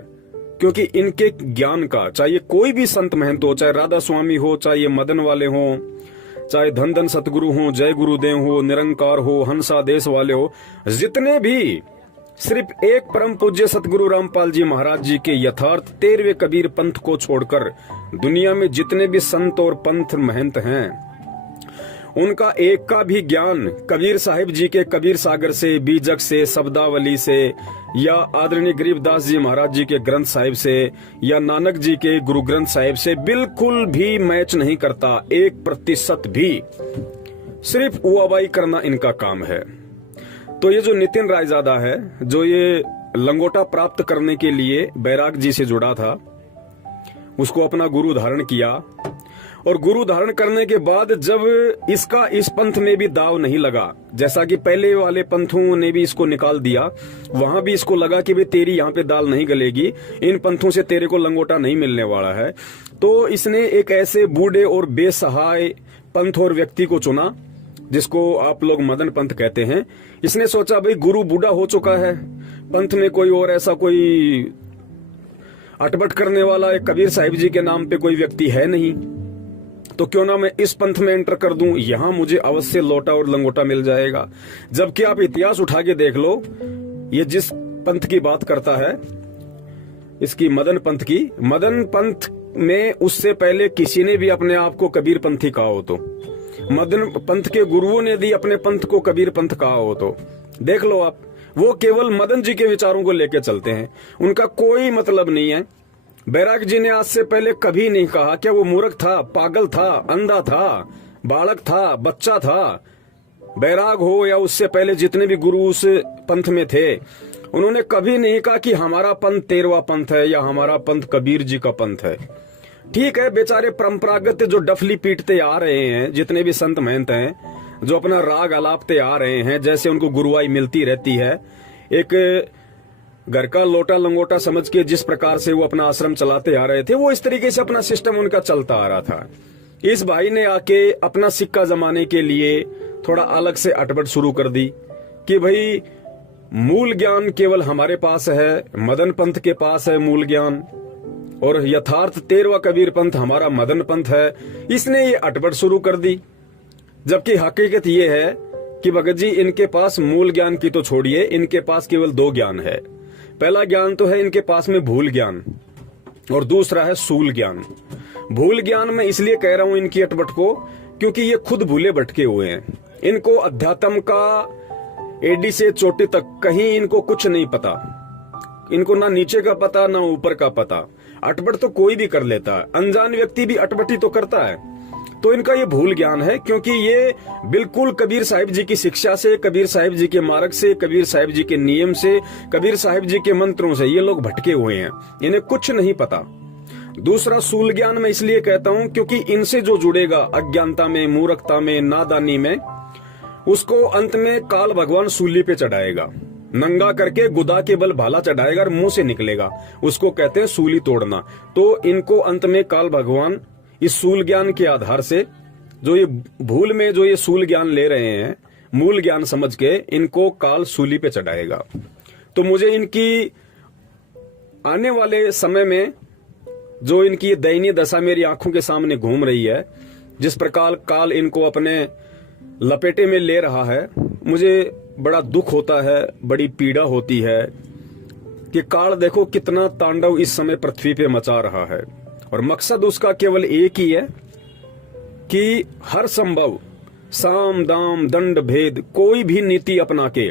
क्योंकि इनके ज्ञान का, चाहे कोई भी संत महंत हो, चाहे राधा स्वामी हो, चाहे मदन वाले हो, चाहे धन धन सतगुरु हो, जय गुरुदेव हो, निरंकार हो, हंसा देश वाले हो, जितने भी सिर्फ एक परम पूज्य सतगुरु रामपाल जी महाराज जी के यथार्थ 13वें कबीर पंथ को छोड़कर दुनिया में जितने भी संत और पंथ महंत हैं, उनका एक का भी ज्ञान कबीर साहिब जी के कबीर सागर से, बीजक से, शब्दावली से, या आदरणीय गरीबदास जी महाराज जी के ग्रंथ साहिब से, या नानक जी के गुरु ग्रंथ साहिब से बिल्कुल भी मैच नहीं करता। 1% भी। सिर्फ उआबाई करना इनका काम है। तो ये जो नितिन रायजादा है, जो ये लंगोटा प्राप्त करने के लिए बैराग जी से जुड़ा था, उसको अपना गुरु धारण किया, और गुरु धारण करने के बाद जब इसका इस पंथ में भी दाव नहीं लगा, जैसा कि पहले वाले पंथों ने भी इसको निकाल दिया, वहां भी इसको लगा कि भाई तेरी यहाँ पे दाल नहीं गलेगी, इन पंथों से तेरे को लंगोटा नहीं मिलने वाला है, तो इसने एक ऐसे बूढ़े और बेसहाय पंथ और व्यक्ति को चुना, जिसको आप लोग मदन पंथ कहते हैं। इसने सोचा भाई गुरु बूढ़ा हो चुका है, पंथ में कोई और ऐसा कोई अटबट करने वाला कबीर साहिब जी के नाम पे कोई व्यक्ति है नहीं, तो क्यों ना मैं इस पंथ में एंटर कर दूं, यहां मुझे अवश्य लोटा और लंगोटा मिल जाएगा। जबकि आप इतिहास उठा के देख लो, ये जिस पंथ की बात करता है, इसकी मदन पंथ की, मदन पंथ में उससे पहले किसी ने भी अपने आप को कबीर पंथी कहा हो, तो मदन पंथ के गुरुओं ने भी अपने पंथ को कबीर पंथ कहा हो, तो देख लो आप। वो केवल मदन जी के विचारों को लेके चलते हैं, उनका कोई मतलब नहीं है। बैराग जी ने आज से पहले कभी नहीं कहा क्या वो मूर्ख था, पागल था, अंधा था, बालक था, बच्चा था। बैराग हो या उससे पहले जितने भी गुरु उस पंथ में थे, उन्होंने कभी नहीं कहा कि हमारा पंथ 13वां पंथ है या हमारा पंथ कबीर जी का पंथ है। ठीक है, बेचारे परंपरागत जो डफली पीटते आ रहे हैं, जितने भी संत महंत हैं, जो अपना राग अलापते आ रहे हैं, जैसे उनको गुरुआई मिलती रहती है, एक घर का लोटा लंगोटा समझ के जिस प्रकार से वो अपना आश्रम चलाते आ रहे थे, वो इस तरीके से अपना सिस्टम उनका चलता आ रहा था। इस भाई ने आके अपना सिक्का जमाने के लिए थोड़ा अलग से अटपट शुरू कर दी कि भाई मूल ज्ञान केवल हमारे पास है, मदन पंथ के पास है मूल ज्ञान, और यथार्थ 13वां कबीर पंथ हमारा मदन पंथ है। इसने ये अटपट शुरू कर दी, जबकि हकीकत ये है कि भगत जी, इनके पास मूल ज्ञान की तो छोड़िए, इनके पास केवल 2 ज्ञान है। पहला ज्ञान तो है इनके पास में भूल ज्ञान, और दूसरा है सूल ज्ञान। भूल ज्ञान मैं इसलिए कह रहा हूं इनकी अटपट को, क्योंकि ये खुद भूले भटके हुए हैं। इनको अध्यात्म का एडी से चोटी तक कहीं इनको कुछ नहीं पता, इनको ना नीचे का पता ना ऊपर का पता। अटपट तो कोई भी कर लेता है, अनजान व्यक्ति भी अटपटी तो करता है। तो इनका ये भूल ज्ञान है, क्योंकि ये बिल्कुल कबीर साहिब जी की शिक्षा से, कबीर साहिब जी के मार्ग से, कबीर साहिब जी के नियम से, कबीर साहिब जी के मंत्रों से ये लोग भटके हुए हैं, इन्हें कुछ नहीं पता। दूसरा सूल ज्ञान मैं इसलिए कहता हूं क्योंकि इनसे जो जुड़ेगा अज्ञानता में, मूर्खता में, नादानी में, उसको अंत में काल भगवान सूली पे चढ़ाएगा, नंगा करके गुदा के बल भाला चढ़ाएगा और मुंह से निकलेगा, उसको कहते हैं सूली तोड़ना। तो इनको अंत में काल भगवान इस सूल ज्ञान के आधार से, जो ये भूल में जो ये सूल ज्ञान ले रहे हैं, मूल ज्ञान समझ के इनको काल सूली पे चढ़ाएगा। तो मुझे इनकी आने वाले समय में जो इनकी दयनीय दशा मेरी आंखों के सामने घूम रही है, जिस प्रकार काल इनको अपने लपेटे में ले रहा है, मुझे बड़ा दुख होता है, बड़ी पीड़ा होती है कि काल देखो कितना तांडव इस समय पृथ्वी पे मचा रहा है। और मकसद उसका केवल एक ही है कि हर संभव साम दाम दंड भेद कोई भी नीति अपना के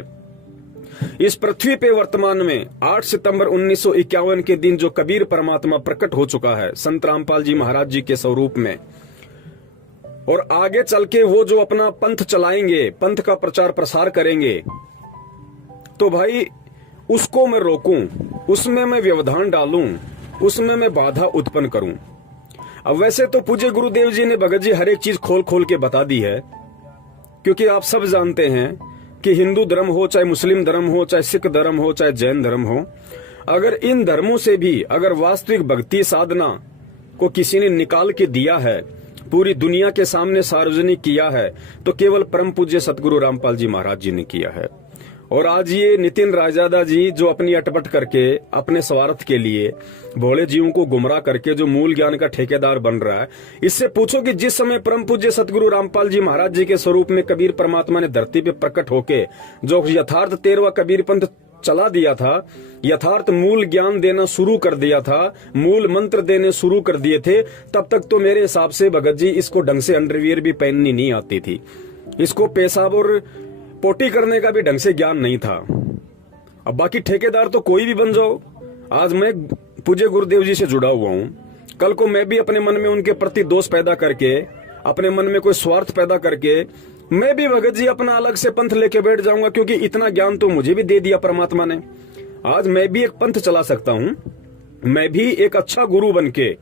इस पृथ्वी पे वर्तमान में 8 सितंबर 1951 के दिन जो कबीर परमात्मा प्रकट हो चुका है संत रामपाल जी महाराज जी के स्वरूप में, और आगे चल के वो जो अपना पंथ चलाएंगे, पंथ का प्रचार प्रसार करेंगे, तो भाई उसको मैं रोकूं, उसमें मैं व्यवधान डालूं, उसमें मैं बाधा उत्पन्न करूं। अब वैसे तो पूज्य गुरुदेव जी ने भगत जी हर एक चीज खोल खोल के बता दी है, क्योंकि आप सब जानते हैं कि हिंदू धर्म हो, चाहे मुस्लिम धर्म हो, चाहे सिख धर्म हो, चाहे जैन धर्म हो, अगर इन धर्मों से भी अगर वास्तविक भक्ति साधना को किसी ने निकाल के दिया है, पूरी दुनिया के सामने सार्वजनिक किया है, तो केवल परम पूज्य सतगुरु रामपाल जी महाराज जी ने किया है। और आज ये नितिन रायजादा जी जो अपनी अटपट करके अपने स्वार्थ के लिए भोले जीवों को गुमराह करके जो मूल ज्ञान का ठेकेदार बन रहा है, इससे पूछो कि जिस समय परम पूज्य सतगुरु रामपाल जी महाराज जी के स्वरूप में कबीर परमात्मा ने धरती पे प्रकट होके जो यथार्थ 13वां कबीर पंथ चला दिया था, यथार्थ मूल ज्ञान देना शुरू कर दिया था, मूल मंत्र देने शुरू कर दिए थे, तब तक तो मेरे हिसाब से भगत जी इसको ढंग से अंडरवियर भी पहननी नहीं आती थी, इसको पेशाब और पोटी करने का भी ढंग से ज्ञान नहीं था। अब बाकी ठेकेदार तो कोई भी बन जाओ, आज मैं पूज्य गुरुदेव जी से जुड़ा हुआ हूं, कल को मैं भी अपने मन में उनके प्रति दोष पैदा करके, अपने मन में कोई स्वार्थ पैदा करके, मैं भी भगत जी अपना अलग से पंथ लेके बैठ जाऊंगा, क्योंकि इतना ज्ञान तो मुझे भी दे दिया परमात्मा ने। आज मैं भी एक पंथ चला सकता हूं, मैं भी एक अच्छा गुरु बनके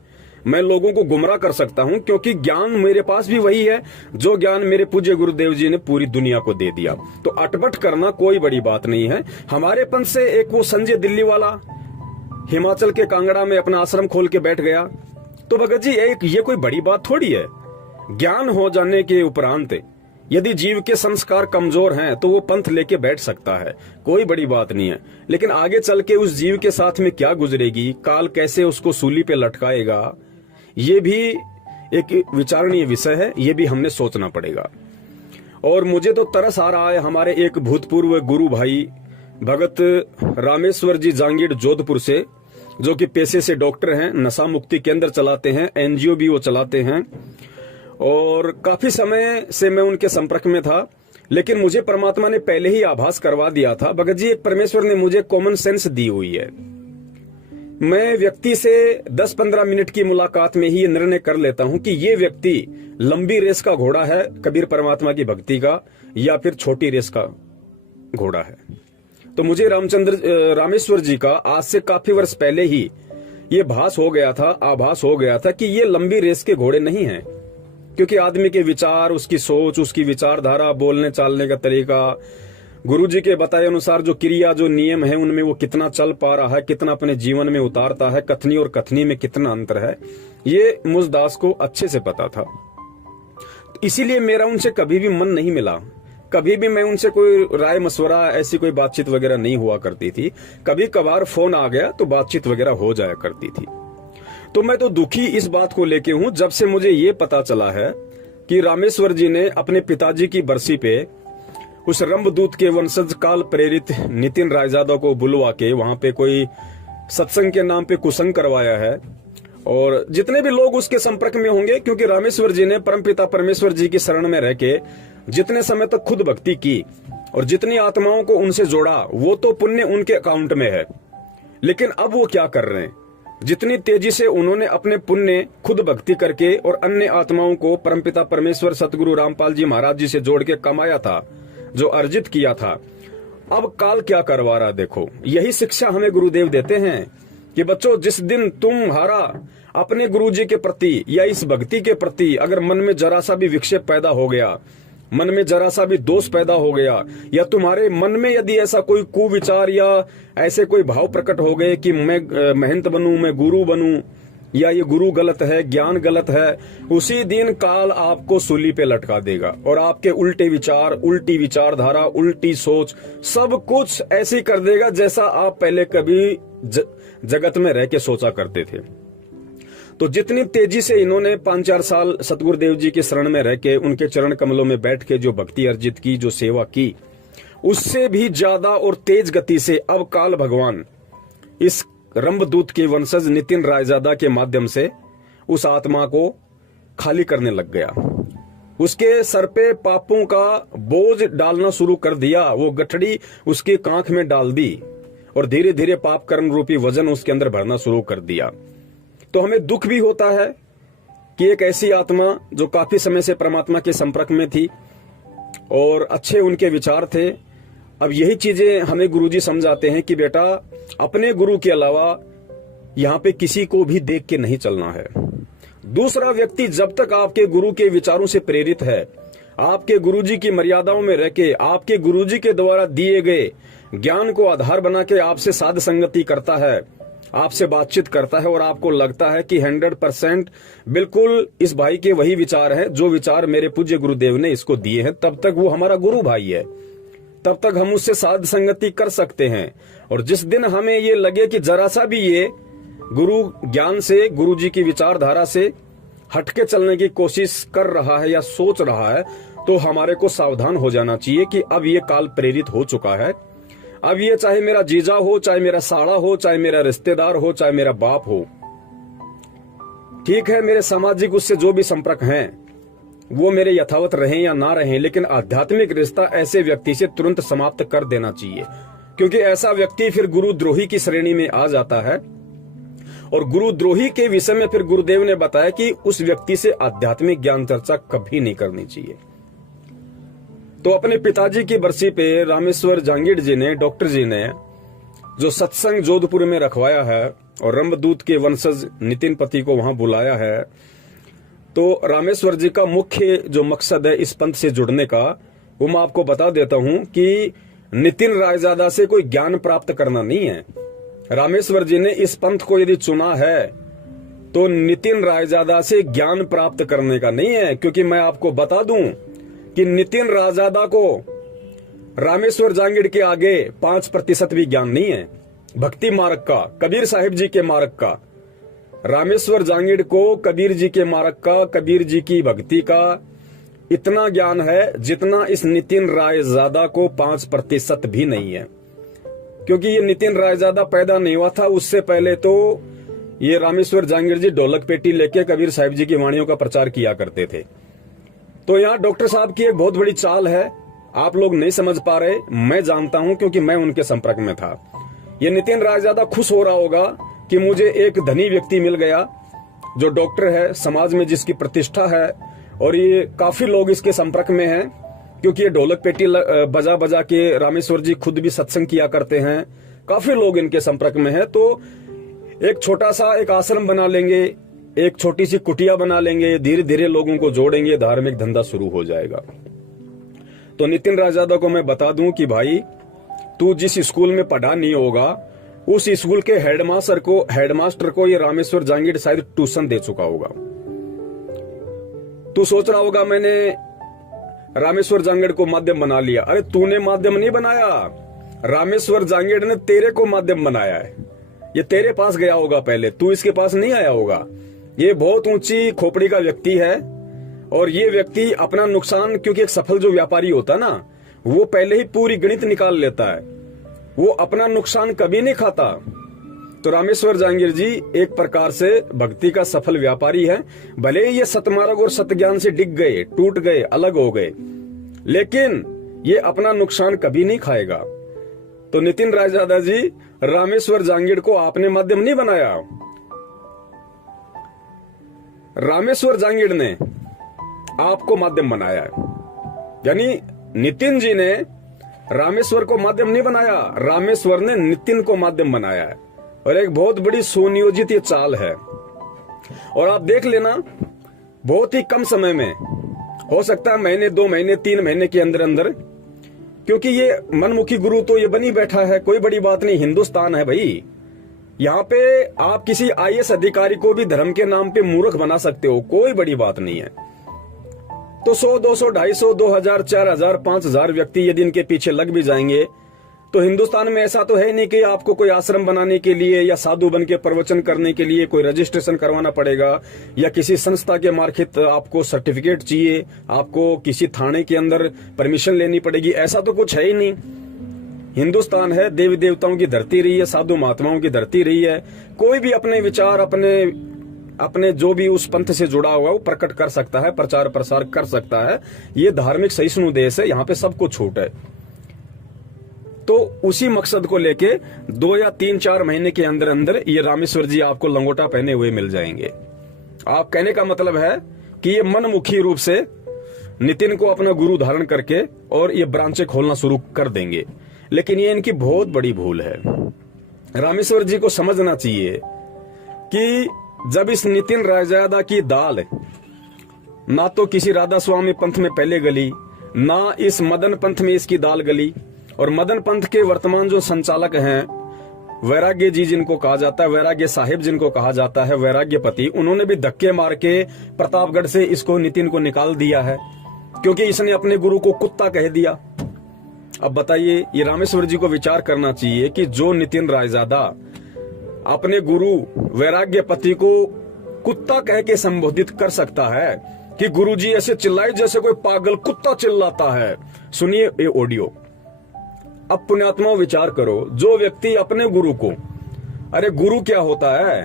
मैं लोगों को गुमराह कर सकता हूं, क्योंकि ज्ञान मेरे पास भी वही है जो ज्ञान मेरे पूज्य गुरुदेव जी ने पूरी दुनिया को दे दिया। तो अटपट करना कोई बड़ी बात नहीं है। हमारे पंथ से एक वो संजय दिल्ली वाला हिमाचल के कांगड़ा में अपना आश्रम खोल के बैठ गया, तो भगत जी ये कोई बड़ी बात थोड़ी है। ज्ञान हो जाने के उपरांत यदि जीव के संस्कार कमजोर हैं तो वो पंथ लेके बैठ सकता है, कोई बड़ी बात नहीं है। लेकिन आगे चल के उस जीव के साथ में क्या गुजरेगी, काल कैसे उसको सूली पे लटकाएगा, ये भी एक विचारणीय विषय है, ये भी हमने सोचना पड़ेगा। और मुझे तो तरस आ रहा है हमारे एक भूतपूर्व गुरु भाई भगत रामेश्वर जी जांगीड़ जोधपुर से, जो कि पेशे से डॉक्टर हैं, नशा मुक्ति केंद्र चलाते हैं, एनजीओ भी वो चलाते हैं, और काफी समय से मैं उनके संपर्क में था। लेकिन मुझे परमात्मा ने पहले ही आभास करवा दिया था, भगत जी एक परमेश्वर ने मुझे कॉमन सेंस दी हुई है। मैं व्यक्ति से 10-15 मिनट की मुलाकात में ही ये निर्णय कर लेता हूं कि ये व्यक्ति लंबी रेस का घोड़ा है कबीर परमात्मा की भक्ति का, या फिर छोटी रेस का घोड़ा है। तो मुझे रामेश्वर जी का आज से काफी वर्ष पहले ही ये आभास हो गया था कि ये लंबी रेस के घोड़े नहीं हैं, क्योंकि आदमी के विचार, उसकी सोच, उसकी विचारधारा, बोलने चालने का तरीका, गुरुजी के बताए अनुसार जो क्रिया, जो नियम है, उनमें वो कितना चल पा रहा है, कितना अपने जीवन में उतारता है, कथनी और कथनी में कितना अंतर है, ये मुझ दास को अच्छे से पता था। तो इसीलिए मेरा उनसे कभी भी मन नहीं मिला, कभी भी मैं उनसे कोई राय मशवरा, ऐसी कोई बातचीत वगैरह नहीं हुआ करती थी। कभी कभार फोन आ गया तो बातचीत वगैरह हो जाया करती थी। तो मैं तो दुखी इस बात को लेके हूं, जब से मुझे ये पता चला है कि रामेश्वर जी ने अपने पिताजी की बरसी पे उस रंभदूत के वंशज काल प्रेरित नितिन रायजादा को बुलवा के वहां पे कोई सत्संग के नाम पे कुसंग करवाया है। और जितने भी लोग उसके संपर्क में होंगे, क्योंकि रामेश्वर जी ने परमपिता परमेश्वर जी की शरण में रह के जितने समय तक खुद भक्ति की और जितनी आत्माओं को उनसे जोड़ा, वो तो पुण्य उनके अकाउंट में है। लेकिन अब वो क्या कर रहे हैं, जितनी तेजी से उन्होंने अपने पुण्य खुद भक्ति करके और अन्य आत्माओं को परमपिता परमेश्वर सतगुरु रामपाल जी महाराज जी से जोड़ के कमाया था, जो अर्जित किया था, अब काल क्या करवा रहा। देखो, यही शिक्षा हमें गुरुदेव देते हैं कि बच्चों, जिस दिन तुम्हारा अपने गुरुजी के प्रति या इस भक्ति के प्रति अगर मन में जरा सा भी विक्षेप पैदा हो गया, मन में जरा सा भी दोष पैदा हो गया, या तुम्हारे मन में यदि ऐसा कोई कुविचार या ऐसे कोई भाव प्रकट हो गए कि मैं महंत बनूं, मैं गुरु बनूं, या ये गुरु गलत है, ज्ञान गलत है, उसी दिन काल आपको सूली पे लटका देगा और आपके उल्टे विचार, उल्टी विचारधारा, उल्टी सोच, सब कुछ ऐसी कर देगा जैसा आप पहले कभी जगत में रह के सोचा करते थे। तो जितनी तेजी से इन्होंने 5-4 साल सतगुरुदेव जी के शरण में रह के उनके चरण कमलों में बैठ के जो भक्ति अर्जित की, जो सेवा की, उससे भी ज्यादा और तेज गति से अब काल भगवान इस रंभदूत के वंशज नितिन रायजादा के माध्यम से उस आत्मा को खाली करने लग गया। उसके सर पे पापों का बोझ डालना शुरू कर दिया, वो गठड़ी उसके कांख में डाल दी और धीरे धीरे पाप कर्म रूपी वजन उसके अंदर भरना शुरू कर दिया। तो हमें दुख भी होता है कि एक ऐसी आत्मा जो काफी समय से परमात्मा के संपर्क में थी और अच्छे उनके विचार थे, अब यही चीजें हमें गुरुजी समझाते हैं कि बेटा अपने गुरु के अलावा यहाँ पे किसी को भी देख के नहीं चलना है। दूसरा व्यक्ति जब तक आपके गुरु के विचारों से प्रेरित है, आपके गुरुजी की मर्यादाओं में रह के, आपके गुरुजी के द्वारा दिए गए ज्ञान को आधार बना के आपसे साध संगति करता है, आपसे बातचीत करता है और आपको लगता है कि 100% बिल्कुल इस भाई के वही विचार हैं जो विचार मेरे पूज्य गुरुदेव ने इसको दिए हैं, तब तक वो हमारा गुरु भाई है, तब तक हम उससे साध संगति कर सकते हैं। और जिस दिन हमें ये लगे कि जरा सा भी ये गुरु ज्ञान से, गुरु जी की विचारधारा से हटके चलने की कोशिश कर रहा है या सोच रहा है, तो हमारे को सावधान हो जाना चाहिए कि अब ये काल प्रेरित हो चुका है। अब ये चाहे मेरा जीजा हो, चाहे मेरा साड़ा हो, चाहे मेरा रिश्तेदार हो, चाहे मेरा बाप हो, ठीक है, मेरे सामाजिक उससे जो भी संपर्क हैं वो मेरे यथावत रहें या ना रहें, लेकिन आध्यात्मिक रिश्ता ऐसे व्यक्ति से तुरंत समाप्त कर देना चाहिए, क्योंकि ऐसा व्यक्ति फिर गुरुद्रोही की श्रेणी में आ जाता है। और गुरुद्रोही के विषय में फिर गुरुदेव ने बताया कि उस व्यक्ति से आध्यात्मिक ज्ञान चर्चा कभी नहीं करनी चाहिए। तो अपने पिताजी की बरसी पे रामेश्वर जांगीड़ जी ने, डॉक्टर जी ने जो सत्संग जोधपुर में रखवाया है और रंभदूत के वंशज नितिन पति को वहां बुलाया है, तो रामेश्वर जी का मुख्य जो मकसद है इस पंथ से जुड़ने का, वो मैं आपको बता देता हूं कि नितिन रायजादा से कोई ज्ञान प्राप्त करना नहीं है। रामेश्वर जी ने इस पंथ को यदि चुना है तो नितिन रायजादा से ज्ञान प्राप्त करने का नहीं है, क्योंकि मैं आपको बता दूं कि नितिन रायजादा को रामेश्वर जांगीड़ के आगे 5% भी ज्ञान नहीं है भक्ति मार्ग का, कबीर साहिब जी के मार्ग का। रामेश्वर जांगीड़ को कबीर जी के मार्ग का, कबीर जी की भक्ति का इतना ज्ञान है जितना इस नितिन रायजादा को 5% भी नहीं है, क्योंकि ये नितिन रायजादा पैदा नहीं हुआ था, उससे पहले तो ये रामेश्वर जांगीड़ जी ढोलक पेटी लेके कबीर साहिब जी की वाणियों का प्रचार किया करते थे। तो यहाँ डॉक्टर साहब की एक बहुत बड़ी चाल है, आप लोग नहीं समझ पा रहे, मैं जानता हूं क्योंकि मैं उनके संपर्क में था। ये नितिन रायजादा खुश हो रहा होगा कि मुझे एक धनी व्यक्ति मिल गया जो डॉक्टर है, समाज में जिसकी प्रतिष्ठा है, और ये काफी लोग इसके संपर्क में हैं, क्योंकि ये ढोलक पेटी बजा बजा के रामेश्वर जी खुद भी सत्संग किया करते हैं, काफी लोग इनके संपर्क में हैं। तो एक छोटा सा एक आश्रम बना लेंगे, एक छोटी सी कुटिया बना लेंगे, धीरे धीरे लोगों को जोड़ेंगे, धार्मिक धंधा शुरू हो जाएगा। तो नितिन रायजादा को मैं बता दूं कि भाई तू जिस स्कूल में पढ़ा नहीं होगा, उस स्कूल के हेडमास्टर को ये रामेश्वर जांगीड़ शायद ट्यूशन दे चुका होगा। तू सोच रहा होगा मैंने रामेश्वर जांगीड़ को माध्यम बना लिया। अरे तूने माध्यम नहीं बनाया, रामेश्वर जांगीड़ ने तेरे को माध्यम बनाया है। ये तेरे पास गया होगा पहले, तू इसके पास नहीं आया होगा। ये बहुत ऊंची खोपड़ी का व्यक्ति है और ये व्यक्ति अपना नुकसान, क्योंकि एक सफल जो व्यापारी होता है ना, वो पहले ही पूरी गणित निकाल लेता है, वो अपना नुकसान कभी नहीं खाता। तो रामेश्वर जांगीड़ जी एक प्रकार से भक्ति का सफल व्यापारी है। भले ही ये सतमार्ग और सतज्ञान से डिग गए, टूट गए, अलग हो गए, लेकिन ये अपना नुकसान कभी नहीं खाएगा। तो नितिन रायजादा जी, रामेश्वर जांगीड़ को आपने माध्यम नहीं बनाया, रामेश्वर जांगीड़ ने आपको माध्यम बनाया है। यानी नितिन जी ने रामेश्वर को माध्यम नहीं बनाया, रामेश्वर ने नितिन को माध्यम बनाया है। और एक बहुत बड़ी सुनियोजित ये चाल है। और आप देख लेना, बहुत ही कम समय में, हो सकता है महीने, 2 महीने, 3 महीने के अंदर अंदर, क्योंकि ये मनमुखी गुरु तो ये बनी बैठा है, कोई बड़ी बात नहीं, हिंदुस्तान है भाई। यहाँ पे आप किसी IAS अधिकारी को भी धर्म के नाम पे मूर्ख बना सकते हो, कोई बड़ी बात नहीं है। तो 100, 200, 250, 2000, 4000, 5000 व्यक्ति यदि इनके पीछे लग भी जाएंगे, तो हिंदुस्तान में ऐसा तो है नहीं कि आपको कोई आश्रम बनाने के लिए या साधु बन के प्रवचन करने के लिए कोई रजिस्ट्रेशन करवाना पड़ेगा, या किसी संस्था के मार्फत आपको सर्टिफिकेट चाहिए, आपको किसी थाने के अंदर परमिशन लेनी पड़ेगी, ऐसा तो कुछ है ही नहीं। हिंदुस्तान है, देवी देवताओं की धरती रही है, साधु महात्माओं की धरती रही है। कोई भी अपने विचार, अपने जो भी उस पंथ से जुड़ा हुआ वो प्रकट कर सकता है, प्रचार प्रसार कर सकता है। ये धार्मिक सहिष्णु देश है, यहाँ पे सबको छूट है। तो उसी मकसद को लेके 2 या 3-4 महीने के अंदर अंदर ये रामेश्वर जी आपको लंगोटा पहने हुए मिल जाएंगे। आप कहने का मतलब है कि ये मनमुखी रूप से नितिन को अपना गुरु धारण करके और ये ब्रांचें खोलना शुरू कर देंगे, लेकिन ये इनकी बहुत बड़ी भूल है। रामेश्वर जी को समझना चाहिए कि जब इस नितिन रायजादा की दाल ना तो किसी राधा स्वामी पंथ में पहले गली, ना इस मदन पंथ में इसकी दाल गली, और मदन पंथ के वर्तमान जो संचालक हैं, वैराग्य जी जिनको कहा जाता है, वैराग्य साहिब जिनको कहा जाता है, वैराग्यपति, उन्होंने भी धक्के मार के प्रतापगढ़ से इसको, नितिन को निकाल दिया है, क्योंकि इसने अपने गुरु को कुत्ता कह दिया। अब बताइए, ये रामेश्वर जी को विचार करना चाहिए कि जो नितिन रायजादा अपने गुरु वैराग्यपति को कुत्ता कह के संबोधित कर सकता है कि गुरुजी ऐसे चिल्लाए जैसे कोई पागल कुत्ता चिल्लाता है। सुनिए ये ऑडियो। अब पुण्यात्मा विचार करो, जो व्यक्ति अपने गुरु को, अरे गुरु क्या होता है,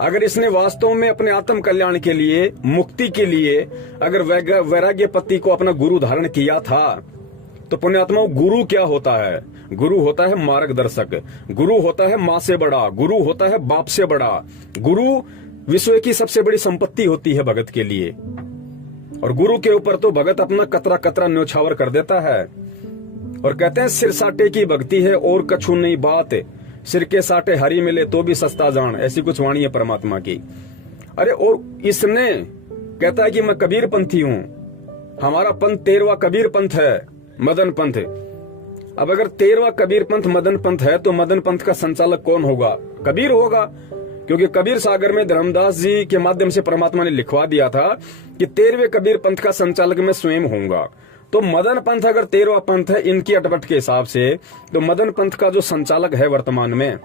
अगर इसने वास्तव में अपने आत्म कल्याण के लिए, मुक्ति के लिए अगर वैराग्यपति को अपना गुरु धारण किया था, तो पुण्यात्मा गुरु क्या होता है? गुरु होता है मार्गदर्शक, गुरु होता है माँ से बड़ा, गुरु होता है बाप से बड़ा, गुरु विश्व की सबसे बड़ी संपत्ति होती है भगत के लिए। और गुरु के ऊपर तो भगत अपना कतरा कतरा न्योछावर कर देता है। और कहते हैं सिर साटे की भक्ति है और कछु नहीं बात, सिर के साटे हरी मिले तो भी सस्ता जान, ऐसी कुछ वाणी है परमात्मा की। अरे और इसने कहता है कि मैं कबीर पंथी हूं, हमारा पंथ 13वां कबीर पंथ है, मदन पंथ। अब अगर 13वां कबीर पंथ मदन पंथ है, तो मदन पंथ का संचालक कौन होगा? कबीर होगा, क्योंकि कबीर सागर में धर्मदास जी के माध्यम से परमात्मा ने लिखवा दिया था कि 13वें कबीर पंथ का संचालक मैं स्वयं होऊंगा। तो मदन पंथ अगर 13वां पंथ है इनकी अटपट के हिसाब से, तो मदन पंथ का जो संचालक है वर्तमान में,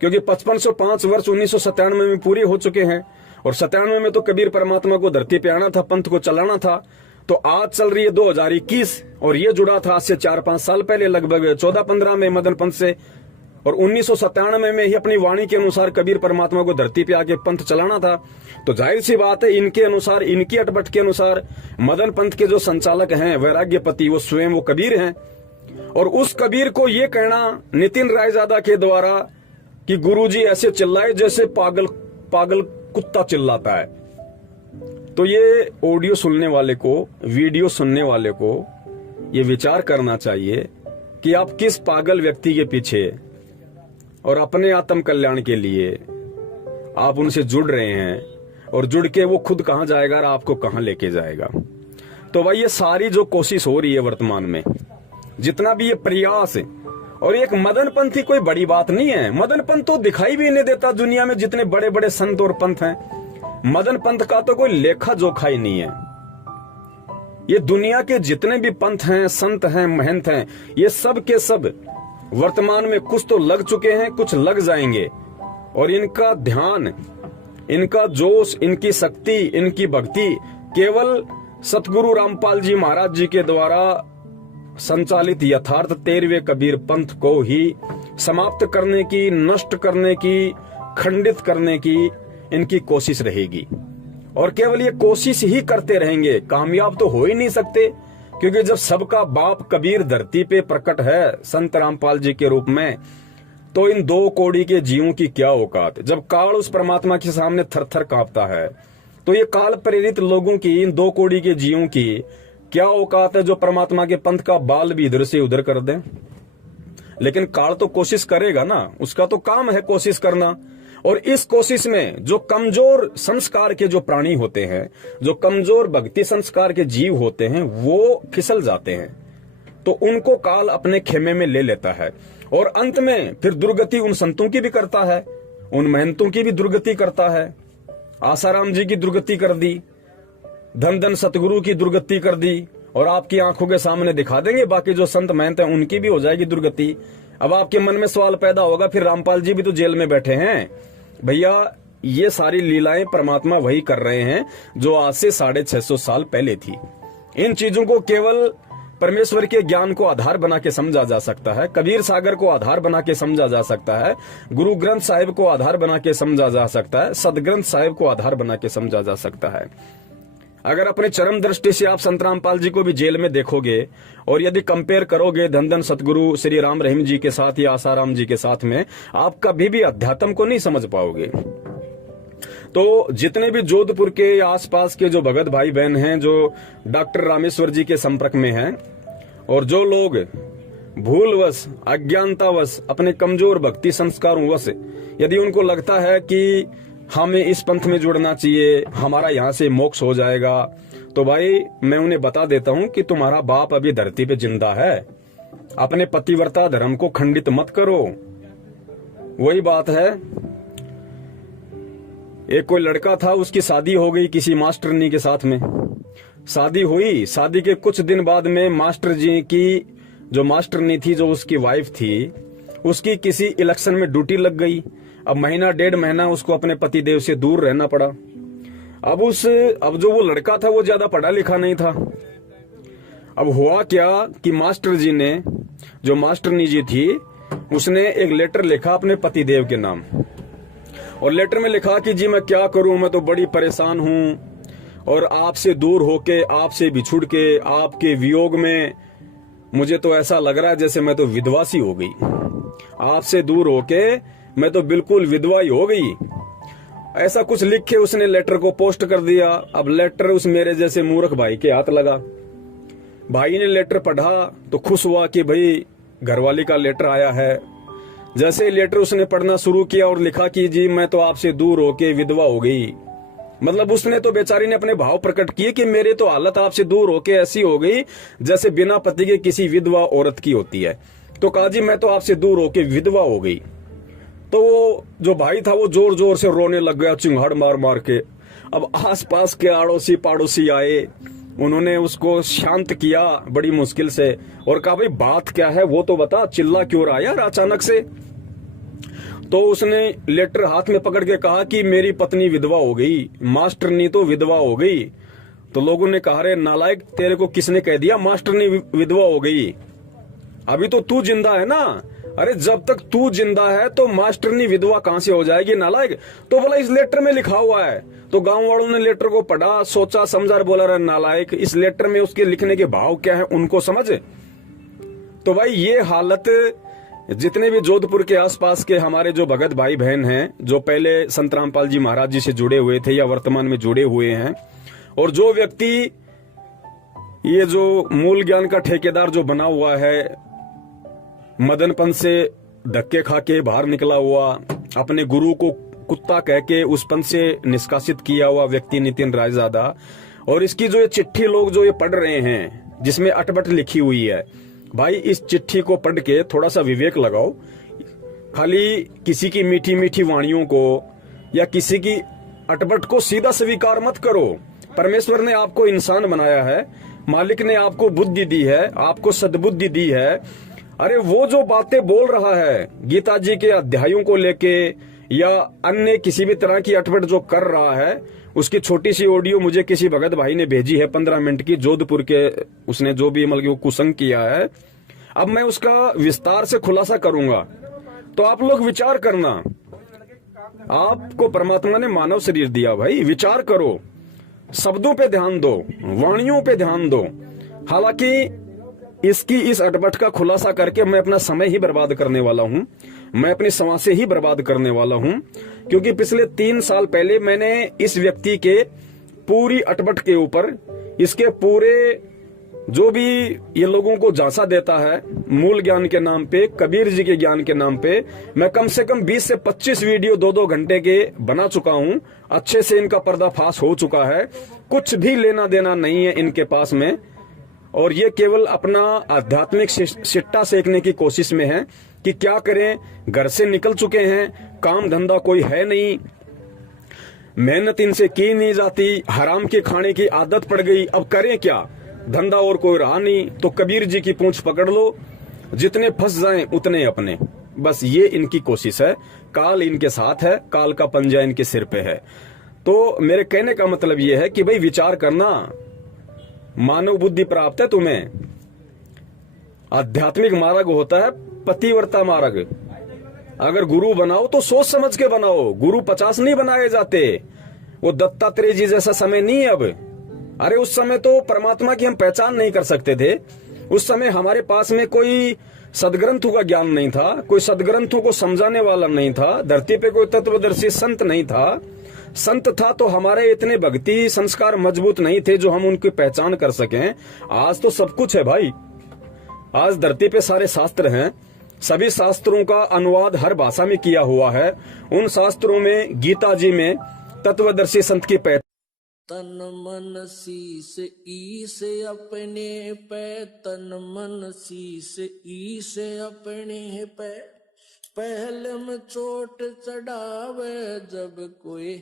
क्योंकि 5505 वर्ष 1997 में पूरे हो चुके हैं, और 97 में तो कबीर परमात्मा को धरती पे आना था, पंथ को चलाना था। तो आज चल रही है 2021, और ये जुड़ा था आज से 4-5 साल पहले, लगभग 14-15 में मदन पंथ से, और 1997 में ही अपनी वाणी के अनुसार कबीर परमात्मा को धरती पे आके पंथ चलाना था। तो जाहिर सी बात है, इनके अनुसार, इनकी अटपट के अनुसार मदन पंथ के जो संचालक हैं वैराग्यपति, वो स्वयं वो कबीर हैं। और उस कबीर को ये कहना नितिन रायजादा के द्वारा कि गुरुजी ऐसे चिल्लाए जैसे पागल पागल कुत्ता चिल्लाता है, तो ये ऑडियो सुनने वाले को, वीडियो सुनने वाले को ये विचार करना चाहिए कि आप किस पागल व्यक्ति के पीछे और अपने आत्म कल्याण के लिए आप उनसे जुड़ रहे हैं, और जुड़ के वो खुद कहां जाएगा और आपको कहां लेके जाएगा। तो भाई ये सारी जो कोशिश हो रही है वर्तमान में, जितना भी ये प्रयास है, और एक मदन पंथ ही कोई बड़ी बात नहीं है। मदन पंथ तो दिखाई भी नहीं देता दुनिया में, जितने बड़े बड़े संत और पंथ हैं, मदन पंथ का तो कोई लेखा जोखा ही नहीं है। ये दुनिया के जितने भी पंथ हैं, संत हैं, महंत हैं, ये सब के सब वर्तमान में कुछ तो लग चुके हैं, कुछ लग जाएंगे, और इनका ध्यान, इनका जोश, इनकी शक्ति, इनकी भक्ति केवल सतगुरु रामपाल जी महाराज जी के द्वारा संचालित यथार्थ 13वें कबीर पंथ को ही समाप्त करने की, नष्ट करने की, खंडित करने की इनकी कोशिश रहेगी। और केवल ये कोशिश ही करते रहेंगे, कामयाब तो हो ही नहीं सकते, क्योंकि जब सबका बाप कबीर धरती पे प्रकट है संत रामपाल जी के रूप में, तो इन 2 कौड़ी के जीवों की क्या औकात। जब काल उस परमात्मा के सामने थर थर कांपता है, तो ये काल प्रेरित लोगों की, इन 2 कौड़ी के जीवों की क्या औकात है जो परमात्मा के पंथ का बाल भी इधर से उधर कर दें। लेकिन काल तो कोशिश करेगा ना, उसका तो काम है कोशिश करना। और इस कोशिश में जो कमजोर संस्कार के जो प्राणी होते हैं, जो कमजोर भक्ति संस्कार के जीव होते हैं, वो फिसल जाते हैं, तो उनको काल अपने खेमे में ले लेता है और अंत में फिर दुर्गति उन संतों की भी करता है, उन महंतों की भी दुर्गति करता है। आसाराम जी की दुर्गति कर दी, धन धन सतगुरु की दुर्गति कर दी, और आपकी आंखों के सामने दिखा देंगे बाकी जो संत महंत हैं उनकी भी हो जाएगी दुर्गति। अब आपके मन में सवाल पैदा होगा, फिर रामपाल जी भी तो जेल में बैठे हैं। भैया, ये सारी लीलाएं परमात्मा वही कर रहे हैं जो आज से 650 साल पहले थी। इन चीजों को केवल परमेश्वर के ज्ञान को आधार बना के समझा जा सकता है, कबीर सागर को आधार बना के समझा जा सकता है, गुरु ग्रंथ साहिब को आधार बना के समझा जा सकता है, सदग्रंथ साहिब को आधार बना के समझा जा सकता है। अगर अपने चरम दृष्टि से आप संत रामपाल जी को भी जेल में देखोगे और यदि कंपेयर करोगे धन धन सतगुरु श्री राम रहीम जी के साथ या आसाराम जी के साथ में, आप कभी भी अध्यात्म को नहीं समझ पाओगे। तो जितने भी जोधपुर के आसपास के जो भगत भाई बहन हैं जो डॉक्टर रामेश्वर जी के संपर्क में हैं, और जो लोग भूलवश अज्ञानतावश अपने कमजोर भक्ति संस्कारों वश यदि उनको लगता है कि हमें इस पंथ में जुड़ना चाहिए, हमारा यहाँ से मोक्ष हो जाएगा, तो भाई मैं उन्हें बता देता हूँ कि तुम्हारा बाप अभी धरती पे जिंदा है। अपने पतिव्रता धर्म को खंडित मत करो। वही बात है, एक कोई लड़का था, उसकी शादी हो गई किसी मास्टरनी के साथ में। शादी हुई, शादी के कुछ दिन बाद में मास्टर जी की जो मास्टरनी थी, जो उसकी वाइफ थी, उसकी किसी इलेक्शन में ड्यूटी लग गई। अब महीना 1.5 महीना उसको अपने पतिदेव से दूर रहना पड़ा। अब जो वो लड़का था वो ज्यादा पढ़ा लिखा नहीं था। अब हुआ क्या कि मास्टर जी ने, जो मास्टरनी जी थी, उसने एक लेटर लिखा अपने पतिदेव के नाम, और लेटर में लिखा कि जी मैं क्या करूं, मैं तो बड़ी परेशान हूं और आपसे दूर होके, आपसे बिछुड़ के, आपके वियोग में मुझे तो ऐसा लग रहा है जैसे मैं तो विधवा सी हो गई। आपसे दूर होके मैं तो बिल्कुल विधवा ही हो गई। ऐसा कुछ लिख के उसने लेटर को पोस्ट कर दिया। अब लेटर उस मेरे जैसे मूर्ख भाई के हाथ लगा। भाई ने लेटर पढ़ा तो खुश हुआ कि भाई घरवाली का लेटर आया है। जैसे लेटर उसने पढ़ना शुरू किया और लिखा कि जी मैं तो आपसे दूर होके विधवा हो गई। मतलब उसने तो बेचारी ने अपने भाव प्रकट किए कि मेरे तो हालत आपसे दूर होके ऐसी हो गई जैसे बिना पति के किसी विधवा औरत की होती है। तो कहा जी मैं तो आपसे दूर होके विधवा हो गई। तो वो जो भाई था वो जोर जोर से रोने लग गया, चिंगाड़ मार मार के। अब आसपास के आड़ोसी पाड़ोसी आए, उन्होंने उसको शांत किया बड़ी मुश्किल से और कहा भाई बात क्या है वो तो बता, चिल्ला क्यों रहा यार अचानक से। तो उसने लेटर हाथ में पकड़ के कहा कि मेरी पत्नी विधवा हो गई, मास्टरनी तो विधवा हो गई। तो लोगों ने कहा रे नालायक, तेरे को किसने कह दिया मास्टरनी विधवा हो गई? अभी तो तू जिंदा है ना। अरे जब तक तू जिंदा है तो मास्टरनी विधवा कहां से हो जाएगी नालायक? तो बोला इस लेटर में लिखा हुआ है। तो गांव वालों ने लेटर को पढ़ा, सोचा समझा, बोला रे नालायक, इस लेटर में उसके लिखने के भाव क्या है उनको समझ। तो भाई ये हालत जितने भी जोधपुर के आसपास के हमारे जो भगत भाई बहन हैं, जो पहले संत रामपाल जी महाराज जी से जुड़े हुए थे या वर्तमान में जुड़े हुए हैं, और जो व्यक्ति ये जो मूल ज्ञान का ठेकेदार जो बना हुआ है, मदनपन से धक्के खा के बाहर निकला हुआ, अपने गुरु को कुत्ता कह के उस पन से निष्कासित किया हुआ व्यक्ति नितिन रायजादा, और इसकी जो ये चिट्ठी लोग जो ये पढ़ रहे हैं जिसमें अटबट लिखी हुई है, भाई इस चिट्ठी को पढ़ के थोड़ा सा विवेक लगाओ। खाली किसी की मीठी मीठी वाणियों को या किसी की अटबट को सीधा स्वीकार मत करो। परमेश्वर ने आपको इंसान बनाया है, मालिक ने आपको बुद्धि दी है, आपको सद्बुद्धि दी है। अरे वो जो बातें बोल रहा है गीता जी के अध्यायों को लेके या अन्य किसी भी तरह की अटपट जो कर रहा है, उसकी छोटी सी ऑडियो मुझे किसी भगत भाई ने भेजी है 15 मिनट की, जोधपुर के, उसने जो भी मतलब कुसंग किया है। अब मैं उसका विस्तार से खुलासा करूंगा, तो आप लोग विचार करना। आपको परमात्मा ने मानव शरीर दिया, भाई विचार करो, शब्दों पे ध्यान दो, वाणियों पे ध्यान दो। हालांकि इसकी इस अटपट का खुलासा करके मैं अपना समय ही बर्बाद करने वाला हूं, मैं अपनी समासे ही बर्बाद करने वाला हूं, क्योंकि पिछले 3 साल पहले मैंने इस व्यक्ति के पूरी अटपट के ऊपर, इसके पूरे जो भी ये लोगों को झांसा देता है मूल ज्ञान के नाम पे, कबीर जी के ज्ञान के नाम पे, मैं कम से कम 20 से 25 वीडियो 2-2 घंटे के बना चुका हूं। अच्छे से इनका पर्दाफाश हो चुका है। कुछ भी लेना देना नहीं है इनके पास में, और ये केवल अपना आध्यात्मिक सिट्टा सेकने की कोशिश में है कि क्या करें। घर से निकल चुके हैं, काम धंधा कोई है नहीं, मेहनत इनसे की नहीं जाती, हराम के खाने की आदत पड़ गई, अब करें क्या, धंधा और कोई रहा नहीं, तो कबीर जी की पूंछ पकड़ लो, जितने फंस जाएं उतने अपने। बस ये इनकी कोशिश है। काल इनके साथ है, काल का पंजा इनके सिर पे है। तो मेरे कहने का मतलब ये है कि भाई विचार करना, मानव बुद्धि प्राप्त है तुम्हें। आध्यात्मिक मार्ग होता है पतिव्रता मार्ग। अगर गुरु बनाओ तो सोच समझ के बनाओ। गुरु 50 नहीं बनाए जाते। वो दत्तात्रेय जी जैसा समय नहीं है अब। अरे उस समय तो परमात्मा की हम पहचान नहीं कर सकते थे। उस समय हमारे पास में कोई सदग्रंथों का ज्ञान नहीं था, कोई सदग्रंथों को समझाने वाला नहीं था, धरती पे कोई तत्वदर्शी संत नहीं था। संत था तो हमारे इतने भक्ति संस्कार मजबूत नहीं थे जो हम उनकी पहचान कर सकें। आज तो सब कुछ है भाई। आज धरती पे सारे शास्त्र हैं, सभी शास्त्रों का अनुवाद हर भाषा में किया हुआ है। उन शास्त्रों में, गीता जी में तत्वदर्शी संत की पहचान। तन मन शीस ईस अपने पे, तन मन शीस ईस अपने पे, पहले में चोट चढ़ावे जब कोई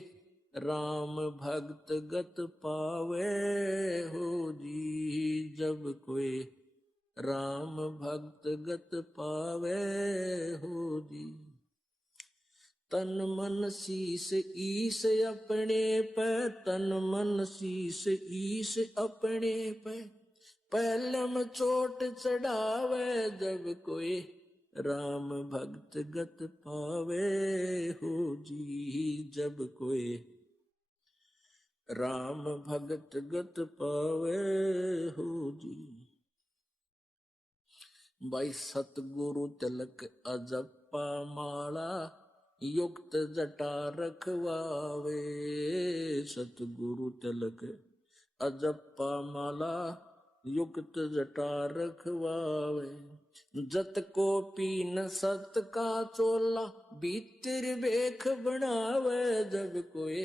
राम भक्त गत पावे हो जी, जब कोई राम भक्त गत पावे हो जी। तन मन शीस ईस अपने पे, तन मन शीस ईस अपने पे, पहलम चोट चढ़ावे जब कोई राम भक्त गत पावे हो जी, जब कोई राम भक्त गत पावे हो जी। भाई सतगुरु तिलक अजप्पा माला, युक्त जटा रखवावे। सतगुरु तिलक अजप्पा माला, युक्त जटा रखवावे। जत को पीन सत का चोला, भीतर बेख बनावे जब कोई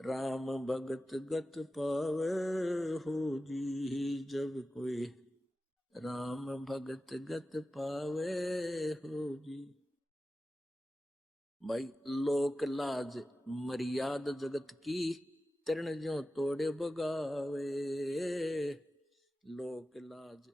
राम भगत गत पावे हो जी, जब कोई राम भगत गत पावे हो जी। भाई लोक लाज मर्याद जगत की, तरण ज्यों तोड़े बगावे। लोक लाज